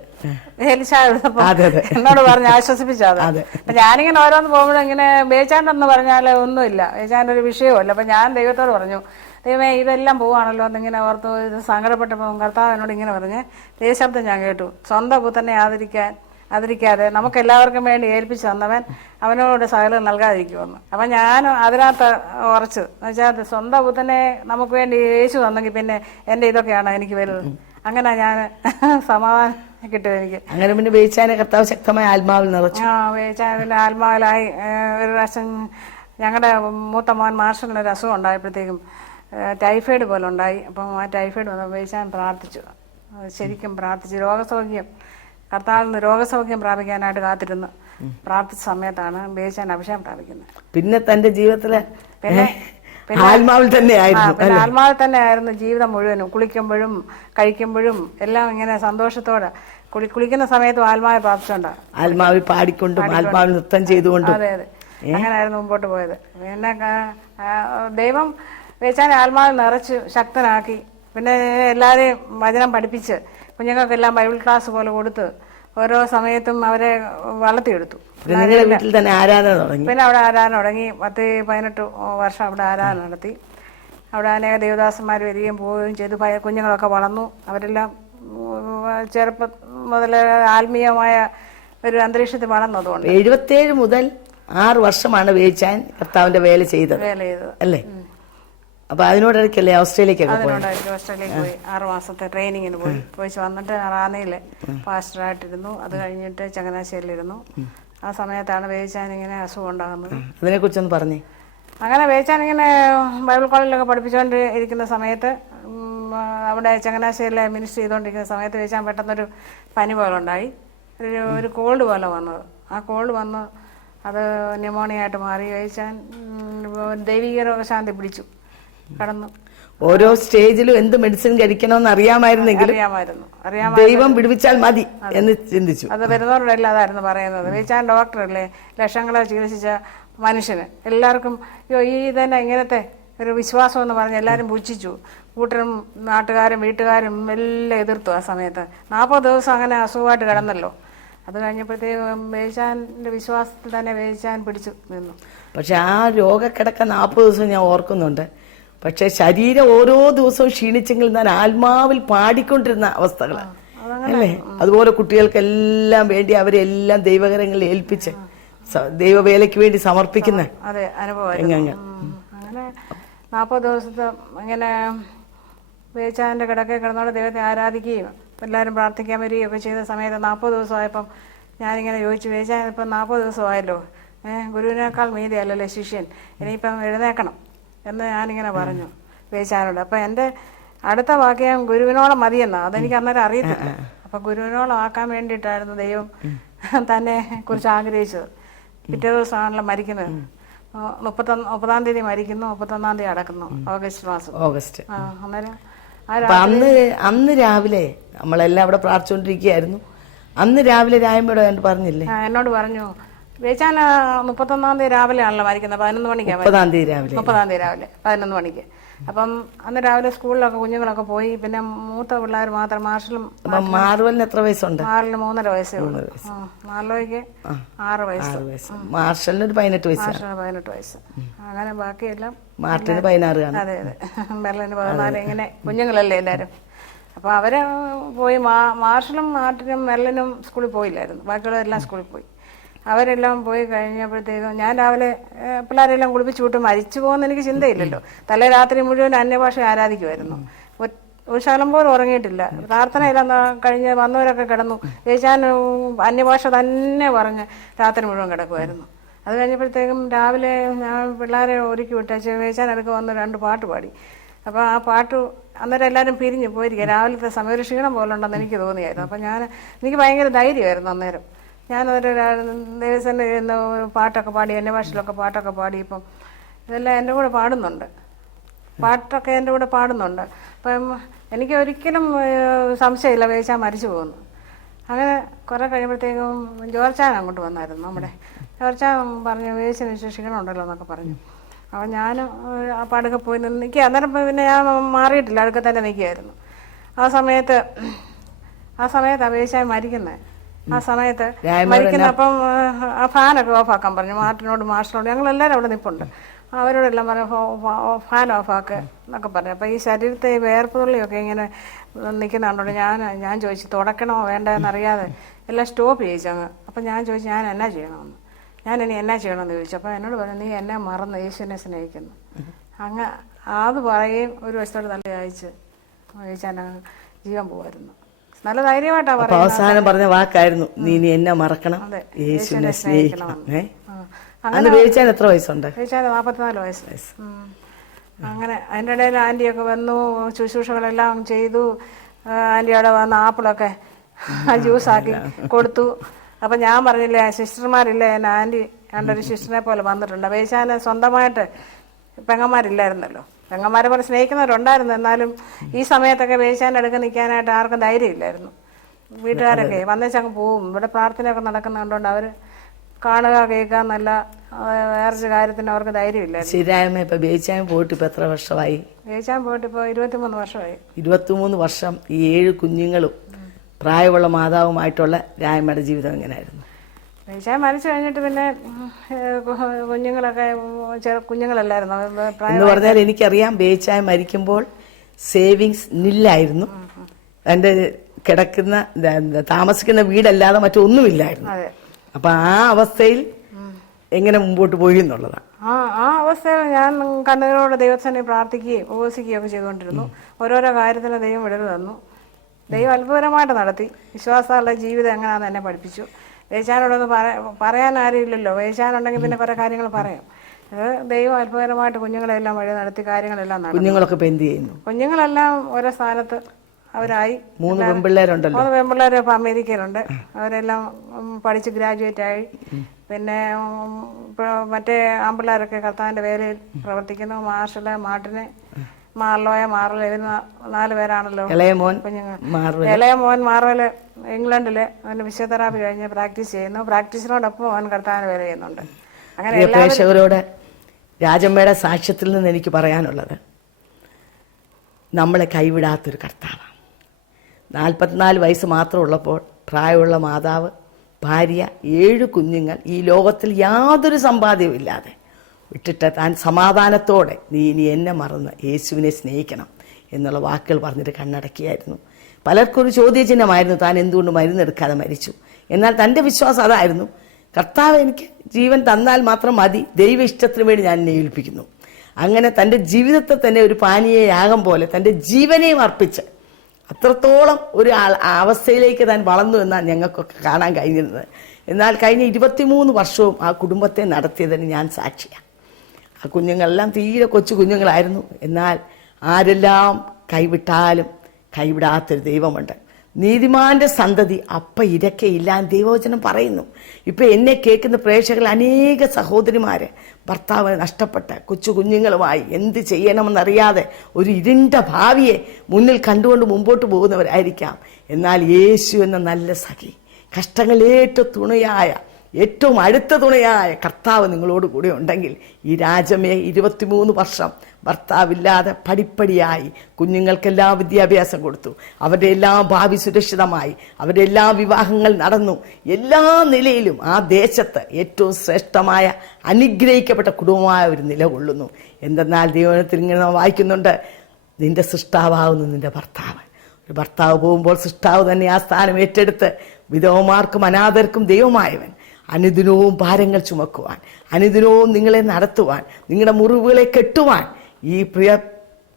എന്നോട് പറഞ്ഞ് ആശ്വസിപ്പിച്ചത്. അപ്പൊ ഞാനിങ്ങനെ ഓരോന്ന് പോകുമ്പോഴും ഇങ്ങനെ ബേച്ചാണ്ടെന്ന് പറഞ്ഞാല് ഒന്നുമില്ല, ബേച്ചാൻ്റെ ഒരു വിഷയവുമല്ല. അപ്പൊ ഞാൻ ദൈവത്തോട് പറഞ്ഞു, ദൈവമേ ഇതെല്ലാം പോവാണല്ലോ എന്നിങ്ങനെ ഓർത്ത് ഇത് സങ്കടപ്പെട്ടപ്പോൾ കർത്താവ് എന്നോട് ഇങ്ങനെ പറഞ്ഞ്, ദൈവശബ്ദം ഞാൻ കേട്ടു, സ്വന്തം പുത്രനെ ആദരിക്കാതെ നമുക്ക് എല്ലാവർക്കും വേണ്ടി ഏൽപ്പിച്ചു തന്നവൻ അവനോട് സകലം നൽകാതിരിക്കുമെന്ന്. അപ്പം ഞാൻ അതിനകത്ത് ഉറച്ചു. എന്നുവെച്ചാൽ സ്വന്തം പുത്രനെ നമുക്ക് വേണ്ടി യേശു തന്നെങ്കിൽ പിന്നെ എൻ്റെ ഇതൊക്കെയാണ് എനിക്ക് വലുത്. അങ്ങനെ ഞാൻ സമാധാനം കിട്ടും എനിക്ക്. അങ്ങനെ പിന്നെ വേച്ചാനെ കർത്താവ് ശക്തമായ ആത്മാവിൽ നിറച്ചു. വേച്ചാൻ ആത്മാവിലായി. ഒരു പ്രാവശ്യം ഞങ്ങളുടെ മൂത്ത മോൻ മാർഷലിനൊരു അസുഖം ഉണ്ടായപ്പോഴത്തേക്കും ടൈഫോയിഡ് പോലെ ഉണ്ടായി. അപ്പം ആ ടൈഫോയിഡ് വന്ന് വേച്ചാൻ പ്രാർത്ഥിച്ചു, ശരിക്കും പ്രാർത്ഥിച്ചു. കർത്താവിൽ നിന്ന് രോഗസൗഖ്യം പ്രാപിക്കാനായിട്ട് കാത്തിരുന്ന് പ്രാർത്ഥിച്ച സമയത്താണ് ബേച്ചാൻ അഭിഷേകം പ്രാപിക്കുന്നത്. പിന്നെ തന്റെ ജീവിതത്തിലെ ആത്മാവിൽ തന്നെയായിരുന്നു ജീവിതം മുഴുവനും. കുളിക്കുമ്പോഴും കഴിക്കുമ്പോഴും എല്ലാം ഇങ്ങനെ സന്തോഷത്തോടെ കുളിക്കുന്ന സമയത്തും ആത്മാവിൽ പ്രാർത്ഥിച്ചുകൊണ്ടാണ്, ആത്മാവിൽ പാടിക്കൊണ്ടും ആത്മാവിൽ നൃത്തം ചെയ്തുകൊണ്ടും. അതെ അങ്ങനെയായിരുന്നു മുമ്പോട്ട് പോയത്. പിന്നെ ദൈവം വേച്ചാൻ ആത്മാവിൽ നിറച്ച് ശക്തനാക്കി. പിന്നെ എല്ലാവരെയും വചനം പഠിപ്പിച്ച് കുഞ്ഞുങ്ങൾക്കെല്ലാം ബൈബിൾ ക്ലാസ് പോലെ കൊടുത്ത് ഓരോ സമയത്തും അവരെ വളർത്തിയെടുത്തു. വീട്ടിൽ തന്നെ ആരാധന തുടങ്ങി. പിന്നെ അവിടെ ആരാധന തുടങ്ങി. 10-18 വർഷം അവിടെ ആരാധന നടത്തി. അവിടെ അനേക ദേവദാസന്മാർ വരികയും പോവുകയും ചെയ്തു. കുഞ്ഞുങ്ങളൊക്കെ വളർന്നു. അവരെല്ലാം ചെറുപ്പം മുതൽ ആത്മീയമായ ഒരു അന്തരീക്ഷത്തിൽ വളർന്നതുകൊണ്ട് 77 മുതൽ 6 വർഷമാണ് വേച്ചാൻ കർത്താവിന്റെ വേല ചെയ്തത് അല്ലേ? അപ്പൊ അതിനോടൊക്കെയല്ലേ ഓസ്ട്രേലിയക്കൊക്കെ പോയി 6 മാസത്തെ ട്രെയിനിങ്ങിന് പോയി വന്നിട്ട് റാന്നിയില് പാസ്റ്ററായിട്ടിരുന്നു. അത് കഴിഞ്ഞിട്ട് ചങ്ങനാശ്ശേരിയിലിരുന്നു. ആ സമയത്താണ് വേച്ചാനിങ്ങനെ അസുഖം ഉണ്ടാകുന്നത്. അതിനെ കുറിച്ചൊന്ന് പറഞ്ഞേ. അങ്ങനെ വേച്ചാനിങ്ങനെ ബൈബിൾ കോളേജിലൊക്കെ പഠിപ്പിച്ചുകൊണ്ട് ഇരിക്കുന്ന സമയത്ത് അവിടെ ചങ്ങനാശ്ശേരിയിലെ മിനിസ്റ്റർ ചെയ്തുകൊണ്ടിരിക്കുന്ന സമയത്ത് വേച്ചാൻ പെട്ടെന്നൊരു പനി പോലെ ഉണ്ടായി. ഒരു കോൾഡ് പോലെ വന്നത്. ആ കോൾഡ് വന്ന് അത് ന്യൂമോണിയ ആയിട്ട് മാറി. വേച്ചാൻ ദൈവിക രോഗശാന്തി പിടിച്ചു കടന്നു. ഓരോ സ്റ്റേജിലും എന്ത് മെഡിസിൻ കഴിക്കണമെന്ന് അറിയാമായിരുന്നെങ്കിൽ ദൈവം വിടുവിച്ചാൽ മതി എന്ന് ചിന്തിച്ചു. അത് വരുന്നവരോടെല്ലാം അതായിരുന്നു പറയുന്നത്. വേച്ചാൻ ഡോക്ടറല്ലേ, ലക്ഷങ്ങളെ ചികിത്സിച്ച മനുഷ്യന് എല്ലാവർക്കും ഈ തന്നെ ഇങ്ങനത്തെ ഒരു വിശ്വാസം എന്ന് പറഞ്ഞ് എല്ലാവരും പുച്ഛിച്ചു. കൂട്ടരും നാട്ടുകാരും വീട്ടുകാരും എല്ലാം എതിർത്തു. ആ സമയത്ത് 40 ദിവസം അങ്ങനെ അസുഖമായിട്ട് കിടന്നല്ലോ. അത് കഴിഞ്ഞപ്പോഴത്തേക്കും വേച്ചാൻ്റെ വിശ്വാസത്തിൽ തന്നെ വേച്ചാൻ പിടിച്ചു നിന്നു. പക്ഷെ ആ രോഗക്കിടക്ക 40 ദിവസം ഞാൻ ഓർക്കുന്നുണ്ട്. പക്ഷെ ശരീരം ഓരോ ദിവസവും ക്ഷീണിച്ചെങ്കിൽ ഞാൻ ആത്മാവിൽ പാടിക്കൊണ്ടിരുന്ന അവസ്ഥകൾ അല്ലേ? അതുപോലെ കുട്ടികൾക്കെല്ലാം വേണ്ടി അവരെല്ലാം ദൈവകരങ്ങളിൽ ഏൽപ്പിച്ച് ദൈവവേലയ്ക്ക് വേണ്ടി സമർപ്പിക്കുന്ന അനുഭവം. അങ്ങനെ 40 ദിവസത്തെ ഇങ്ങനെ വേച്ചാൻ്റെ കിടക്കെ കിടന്നോടെ ദൈവത്തെ ആരാധിക്കുകയും എല്ലാവരും പ്രാർത്ഥിക്കാൻ വരികയൊക്കെ ചെയ്ത സമയത്ത് 40 ദിവസമായപ്പം ഞാനിങ്ങനെ ചോദിച്ചു, വേച്ചാൻ ഇപ്പം 40 ദിവസമായല്ലോ, ഗുരുവിനേക്കാൾ മീതിയല്ലല്ലേ ശിഷ്യൻ, ഇനിയിപ്പം എഴുന്നേക്കണം എന്ന് ഞാനിങ്ങനെ പറഞ്ഞു വേച്ചാനോട്. അപ്പം എൻ്റെ അടുത്ത വാക്ക് ഞാൻ ഗുരുവിനോളം മതിയെന്നാണ്. അതെനിക്ക് അന്നേരം അറിയത്തില്ല. അപ്പം ഗുരുവിനോളം ആക്കാൻ വേണ്ടിയിട്ടായിരുന്നു ദൈവം തന്നെ കുറിച്ച് ആഗ്രഹിച്ചത്. പിറ്റേ ദിവസമാണല്ലോ മരിക്കുന്നത്. 30-ാം തീയതി മരിക്കുന്നു, 31-ാം തീയതി അടക്കുന്നു. ഓഗസ്റ്റ് മാസം. അന്നേരം അന്ന് രാവിലെ നമ്മളെല്ലാം അവിടെ പ്രാർത്ഥിച്ചുകൊണ്ടിരിക്കുകയായിരുന്നു. അന്ന് രാവിലെ രായമ്മയോട് ഞാൻ പറഞ്ഞില്ലേ, എന്നോട് പറഞ്ഞു വേച്ചാൻ 31-ാം തീയതി രാവിലെ ആണല്ലോ മരിക്കുന്നത്. 11 മണിക്കാണ്. 30-ാം തീയതി രാവിലെ 11 മണിക്ക്. അപ്പം അന്ന് രാവിലെ സ്കൂളിലൊക്കെ കുഞ്ഞുങ്ങളൊക്കെ പോയി. പിന്നെ മൂത്ത പിള്ളേർ മാത്രം. മാർവലിന് എത്ര വയസ്സുണ്ട്? മാർവലിന് 3.5 വയസ്സേ ഉള്ളൂ. മാർലോയ്ക്ക് 6 വയസ്സ്. മാർഷലിന് 18 വയസ്സ്. അങ്ങനെ ബാക്കിയെല്ലാം മാർട്ടിന് 16. അതെ. മെർലിന് 14. ഇങ്ങനെ കുഞ്ഞുങ്ങളല്ലേ എല്ലാവരും. അപ്പോൾ അവര് പോയി. മാർഷലും മാർട്ടിനും മെർലിനും സ്കൂളിൽ പോയില്ലായിരുന്നു. ബാക്കിയുള്ളവരെല്ലാം സ്കൂളിൽ പോയി. അവരെല്ലാം പോയി കഴിഞ്ഞപ്പോഴത്തേക്കും ഞാൻ രാവിലെ പിള്ളേരെല്ലാം കുളിപ്പിച്ചു വിട്ട് മരിച്ചു പോകുന്ന എനിക്ക് ചിന്തയില്ലല്ലോ. തലേ രാത്രി മുഴുവൻ അന്യഭാഷ ആരാധിക്കുമായിരുന്നു. ഒരു ശകലം പോലും ഉറങ്ങിയിട്ടില്ല. പ്രാർത്ഥനയെല്ലാം കഴിഞ്ഞ് വന്നവരൊക്കെ കിടന്നു. വേച്ചാൻ അന്യഭാഷ തന്നെ പറഞ്ഞ് രാത്രി മുഴുവൻ കിടക്കുമായിരുന്നു. അത് കഴിഞ്ഞപ്പോഴത്തേക്കും രാവിലെ ഞാൻ പിള്ളേരെ ഒരുക്കി വിട്ടേച്ച് വേച്ചാൻ അടുക്ക് വന്ന് 2 പാട്ട് പാടി. അപ്പോൾ ആ പാട്ട് അന്നേരം എല്ലാവരും പിരിഞ്ഞു പോയിരിക്കുക. രാവിലത്തെ സമയം ഒരു ക്ഷീണം പോലെ ഉണ്ടെന്ന് എനിക്ക് തോന്നിയായിരുന്നു. അപ്പം എനിക്ക് ഭയങ്കര ധൈര്യമായിരുന്നു അന്നേരം. ഞാനൊരു ദേവസ്വം എഴുതുന്ന പാട്ടൊക്കെ പാടി, എൻ്റെ ഭാഷയിലൊക്കെ പാട്ടൊക്കെ പാടി. ഇപ്പം ഇതെല്ലാം എൻ്റെ കൂടെ പാടുന്നുണ്ട്. പാട്ടൊക്കെ എൻ്റെ കൂടെ പാടുന്നുണ്ട്. അപ്പം എനിക്ക് ഒരിക്കലും സംശയമില്ല വേവിച്ചാൽ മരിച്ചു പോകുന്നു. അങ്ങനെ കുറേ കഴിയുമ്പോഴത്തേക്കും ജോർച്ചാൻ അങ്ങോട്ട് വന്നായിരുന്നു. നമ്മുടെ ജോർച്ചാൻ പറഞ്ഞു വേവിച്ചതിന് ശേഷം ക്ഷീണമുണ്ടല്ലോ എന്നൊക്കെ പറഞ്ഞു. അപ്പോൾ ഞാൻ ആ പടുക്കെ പോയി നിന്ന് നിൽക്കുക. അന്നേരം പിന്നെ ഞാൻ മാറിയിട്ടില്ല, അടുക്ക തന്നെ നിൽക്കുകയായിരുന്നു. ആ സമയത്ത് വേവിച്ചാൽ മരിക്കുന്നത്. ആ സമയത്ത് മരിക്കുന്ന അപ്പം ആ ഫാനൊക്കെ ഓഫാക്കാൻ പറഞ്ഞു. മാസ്റ്ററിനോട് ഞങ്ങളെല്ലാവരും അവിടെ നിൽപ്പുണ്ട്. അവരോടെല്ലാം പറഞ്ഞു ഫാൻ ഓഫാക്ക് എന്നൊക്കെ പറഞ്ഞു. അപ്പോൾ ഈ ശരീരത്തെ വേർപ്പുള്ളിയൊക്കെ ഇങ്ങനെ നിൽക്കുന്നുണ്ടോ. ഞാൻ ചോദിച്ചു തുടക്കണോ വേണ്ടതെന്നറിയാതെ എല്ലാം സ്റ്റോപ്പ് ചെയ്യിച്ചങ്ങ്. അപ്പം ഞാൻ ചോദിച്ചു ഞാൻ എന്നാ ചെയ്യണമെന്ന്, ഞാനിനി എന്നാ ചെയ്യണമെന്ന് ചോദിച്ചു. അപ്പോൾ എന്നോട് പറഞ്ഞു നീ എന്നെ മറന്ന് യേശുവിനെ സ്നേഹിക്കുന്നു. അങ്ങ് അത് പറയുകയും ഒരു വശത്തോട് നല്ല അയച്ച് ചോദിച്ചാൽ ജീവൻ പോകുമായിരുന്നു. നല്ല ധൈര്യമായിട്ടാണ് പറയുന്നത്. അവസാനം പറഞ്ഞ വാക്കായിരുന്നു നീ ഇനി എന്നെ മറക്കണം, യേശുവിനെ സ്നേഹിക്കണം. അന്ന് വേവിച്ചാൻ എത്ര വയസ്സുണ്ട്? വേവിച്ചാൽ 44 വയസ്സ്. അങ്ങനെ അതിൻ്റെ ഇടയിൽ ആൻറ്റിയൊക്കെ വന്നു, ശുശ്രൂഷകളെല്ലാം ചെയ്തു. ആൻറ്റി അവിടെ വന്ന് ആപ്പിളൊക്കെ ജ്യൂസാക്കി കൊടുത്തു. അപ്പം ഞാൻ പറഞ്ഞില്ലേ സിസ്റ്റർമാരില്ലേ, എന്നെ ആൻറ്റി എൻ്റെ ഒരു സിസ്റ്ററിനെ പോലെ വന്നിട്ടുണ്ട്. വേവിച്ചാൻ സ്വന്തമായിട്ട് പെങ്ങന്മാരില്ലായിരുന്നല്ലോ. പെങ്ങന്മാരെ പോലെ സ്നേഹിക്കുന്നവരുണ്ടായിരുന്നു. എന്നാലും ഈ സമയത്തൊക്കെ വേവിച്ചാൻ്റെ അടുക്ക് നിൽക്കാനായിട്ട് ആർക്കും ധൈര്യമില്ലായിരുന്നു. വീട്ടുകാരൊക്കെ വന്നേച്ചങ്ങ് പോവും. ഇവിടെ പ്രാർത്ഥനയൊക്കെ നടക്കുന്നുണ്ടുകൊണ്ട് അവർ കാണുക കേൾക്കുക എന്നല്ല വേറൊരു കാര്യത്തിന് അവർക്ക് ധൈര്യമില്ലായിരുന്നു. ശരിയായ്മ ഇപ്പൊ വേവിച്ചാൻ പോയിട്ട് ഇപ്പൊ എത്ര വർഷമായി? വേവിച്ചാൻ പോയിട്ട് ഇപ്പോൾ 23 വർഷമായി. 23 വർഷം ഈ 7 കുഞ്ഞുങ്ങളും പ്രായമുള്ള മാതാവുമായിട്ടുള്ള രായമ്മയുടെ ജീവിതം എങ്ങനെയായിരുന്നു? വേവിച്ചാൻ മരിച്ചു കഴിഞ്ഞിട്ട് പിന്നെ കുഞ്ഞുങ്ങളൊക്കെ കുഞ്ഞുങ്ങളല്ലായിരുന്നു എന്ന് പറഞ്ഞാൽ എനിക്കറിയാം വേവിച്ചാൻ മരിക്കുമ്പോൾ സേവിങ്സ് നില്ലായിരുന്നു. എൻ്റെ കിടക്കുന്ന താമസിക്കുന്ന വീടല്ലാതെ മറ്റൊന്നുമില്ലായിരുന്നു. അപ്പൊ ആ അവസ്ഥയിൽ എങ്ങനെ മുമ്പോട്ട് പോയി എന്നുള്ളതാണ്. ആ അവസ്ഥയിൽ ഞാൻ കണ്ണുകളോട് ദൈവത്തിനെ പ്രാർത്ഥിക്കുകയും ഉപവസിക്കുകയും ഒക്കെ ചെയ്തുകൊണ്ടിരുന്നു. ഓരോരോ കാര്യത്തിന് ദൈവം വിടൽ തന്നു. ദൈവം അത്ഭുതകരമായിട്ട് നടത്തി. വിശ്വാസമുള്ള ജീവിതം എങ്ങനെയാണെന്ന് എന്നെ പഠിപ്പിച്ചു. വേവിച്ചാനോടൊന്ന് പറയാൻ ആരും ഇല്ലല്ലോ. വേവിച്ചാനുണ്ടെങ്കിൽ പിന്നെ കുറെ കാര്യങ്ങൾ പറയാം. അത് ദൈവം അത്ഭുതകരമായിട്ട് കുഞ്ഞുങ്ങളെല്ലാം വഴി നടത്തി കാര്യങ്ങളെല്ലാം നടത്തി. കുഞ്ഞുങ്ങളൊക്കെ ഇപ്പൊ എന്ത് ചെയ്യുന്നു? കുഞ്ഞുങ്ങളെല്ലാം ഓരോ സ്ഥാനത്ത് അവരായി. 3 പെൺപിള്ളേരുണ്ടല്ലോ. 3 പെൺപിള്ളേർ ഇപ്പം അമേരിക്കയിലുണ്ട്. അവരെല്ലാം പഠിച്ച് ഗ്രാജുവേറ്റ് ആയി. പിന്നെ മറ്റേ ആൺപിള്ളേരൊക്കെ കർത്താവിൻ്റെ വേലയിൽ പ്രവർത്തിക്കുന്നു. മാർഷല്, മാർട്ടിന്, മാർലോയ, മാർവൽ, ഇവർ 4 പേരാണല്ലോ കുഞ്ഞുങ്ങൾ. ഇളയ മോൻ മാർവൽ ഇംഗ്ലണ്ടില് അവന് ഫിസിയോതെറാപ്പി കഴിഞ്ഞ് പ്രാക്ടീസ് ചെയ്യുന്നു. പ്രാക്ടീസിനോടൊപ്പം അവൻ കർത്താവിന് വേല ചെയ്യുന്നുണ്ട്. അങ്ങനെ പ്രേക്ഷകരോട് രാജമ്മയുടെ സാക്ഷ്യത്തിൽ നിന്ന് എനിക്ക് പറയാനുള്ളത്, നമ്മളെ കൈവിടാത്തൊരു കർത്താവാണ്. 44 വയസ്സ് മാത്രമുള്ളപ്പോൾ പ്രായമുള്ള മാതാവ്, ഭാര്യ, 7 കുഞ്ഞുങ്ങൾ, ഈ ലോകത്തിൽ യാതൊരു സമ്പാദ്യവും ഇല്ലാതെ വിട്ടിട്ട് താൻ സമാധാനത്തോടെ നീ ഇനി എന്നെ മറന്ന് യേശുവിനെ സ്നേഹിക്കണം എന്നുള്ള വാക്കുകൾ പറഞ്ഞിട്ട് കണ്ണടക്കിയായിരുന്നു. പലർക്കും ഒരു ചോദ്യചിഹ്നമായിരുന്നു താൻ എന്തുകൊണ്ട് മരുന്നെടുക്കാതെ മരിച്ചു. എന്നാൽ തൻ്റെ വിശ്വാസം അതായിരുന്നു, കർത്താവ് എനിക്ക് ജീവൻ തന്നാൽ മാത്രം മതി, ദൈവ ഇഷ്ടത്തിന് വേണ്ടി ഞാൻ എന്നെ ഏൽപ്പിക്കുന്നു. അങ്ങനെ തൻ്റെ ജീവിതത്തെ തന്നെ ഒരു പാനീയയാഗം പോലെ തൻ്റെ ജീവനെയും അർപ്പിച്ച് അത്രത്തോളം ഒരു അവസ്ഥയിലേക്ക് താൻ വളർന്നു എന്നാണ് ഞങ്ങൾക്കൊക്കെ കാണാൻ കഴിഞ്ഞിരുന്നത്. എന്നാൽ കഴിഞ്ഞ 23 വർഷവും ആ കുടുംബത്തെ നടത്തിയതിന് ഞാൻ സാക്ഷിയാണ്. ആ കുഞ്ഞുങ്ങളെല്ലാം തീരെ കൊച്ചു കുഞ്ഞുങ്ങളായിരുന്നു. എന്നാൽ ആരെല്ലാം കൈവിട്ടാലും കൈവിടാത്തൊരു ദൈവമുണ്ട്. നീതിമാന്റെ സന്തതി അപ്പ ഇരക്കയില്ലാൻ ദൈവവചനം പറയുന്നു. ഇപ്പം എന്നെ കേൾക്കുന്ന പ്രേക്ഷകർ അനേക സഹോദരിമാര് ഭർത്താവിനെ നഷ്ടപ്പെട്ട കൊച്ചു കുഞ്ഞുങ്ങളുമായി എന്ത് ചെയ്യണമെന്നറിയാതെ ഒരു ഇരുണ്ട ഭാവിയെ മുന്നിൽ കണ്ടുകൊണ്ട് മുമ്പോട്ട് പോകുന്നവരായിരിക്കാം. എന്നാൽ യേശു എന്ന നല്ല സഖി, കഷ്ടങ്ങളേറ്റ തുണയായ, ഏറ്റവും അടുത്ത തുണയായ കർത്താവ് നിങ്ങളോട് കൂടെ ഉണ്ടെങ്കിൽ ഈ രാജമേ 23 വർഷം ഭർത്താവില്ലാതെ പടിപ്പടിയായി കുഞ്ഞുങ്ങൾക്കെല്ലാം വിദ്യാഭ്യാസം കൊടുത്തു. അവരുടെ എല്ലാം ഭാവി സുരക്ഷിതമായി, അവരുടെ എല്ലാ വിവാഹങ്ങൾ നടന്നു. എല്ലാ നിലയിലും ആ ദേശത്ത് ഏറ്റവും ശ്രേഷ്ഠമായ അനുഗ്രഹിക്കപ്പെട്ട കുടുംബമായ ഒരു നിലകൊള്ളുന്നു. എന്തെന്നാൽ ദൈവത്തിൽ ഇങ്ങനെ വായിക്കുന്നുണ്ട്, നിന്റെ സൃഷ്ടാവാകുന്നു നിന്റെ ഭർത്താവ്. ഒരു ഭർത്താവ് പോകുമ്പോൾ സൃഷ്ടാവ് തന്നെ ആ സ്ഥാനം ഏറ്റെടുത്ത് വിധവമാർക്കും അനാഥർക്കും ദൈവമായവൻ അനുദിനവും ഭാരങ്ങൾ ചുമക്കുവാൻ, അനുദിനവും നിങ്ങളെ നടത്തുവാൻ, നിങ്ങളുടെ മുറിവുകളെ കെട്ടുവാൻ ഈ പ്രിയ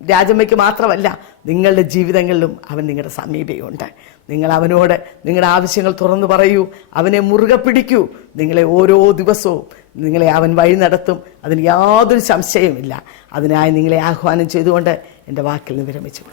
രാജമ്മയ്ക്ക് മാത്രമല്ല നിങ്ങളുടെ ജീവിതങ്ങളിലും അവൻ നിങ്ങളുടെ സമീപയുണ്ട്. നിങ്ങൾ അവനോട് നിങ്ങളുടെ ആവശ്യങ്ങൾ തുറന്നു പറയൂ, അവനെ മുറുകെ പിടിക്കൂ. നിങ്ങളെ ഓരോ ദിവസവും നിങ്ങളെ അവൻ വഴി നടത്തും, അതിന് യാതൊരു സംശയവുമില്ല. അതിനായി നിങ്ങളെ ആഹ്വാനം ചെയ്തുകൊണ്ട് എൻ്റെ വാക്കിൽ നിന്ന് വിരമിച്ചു.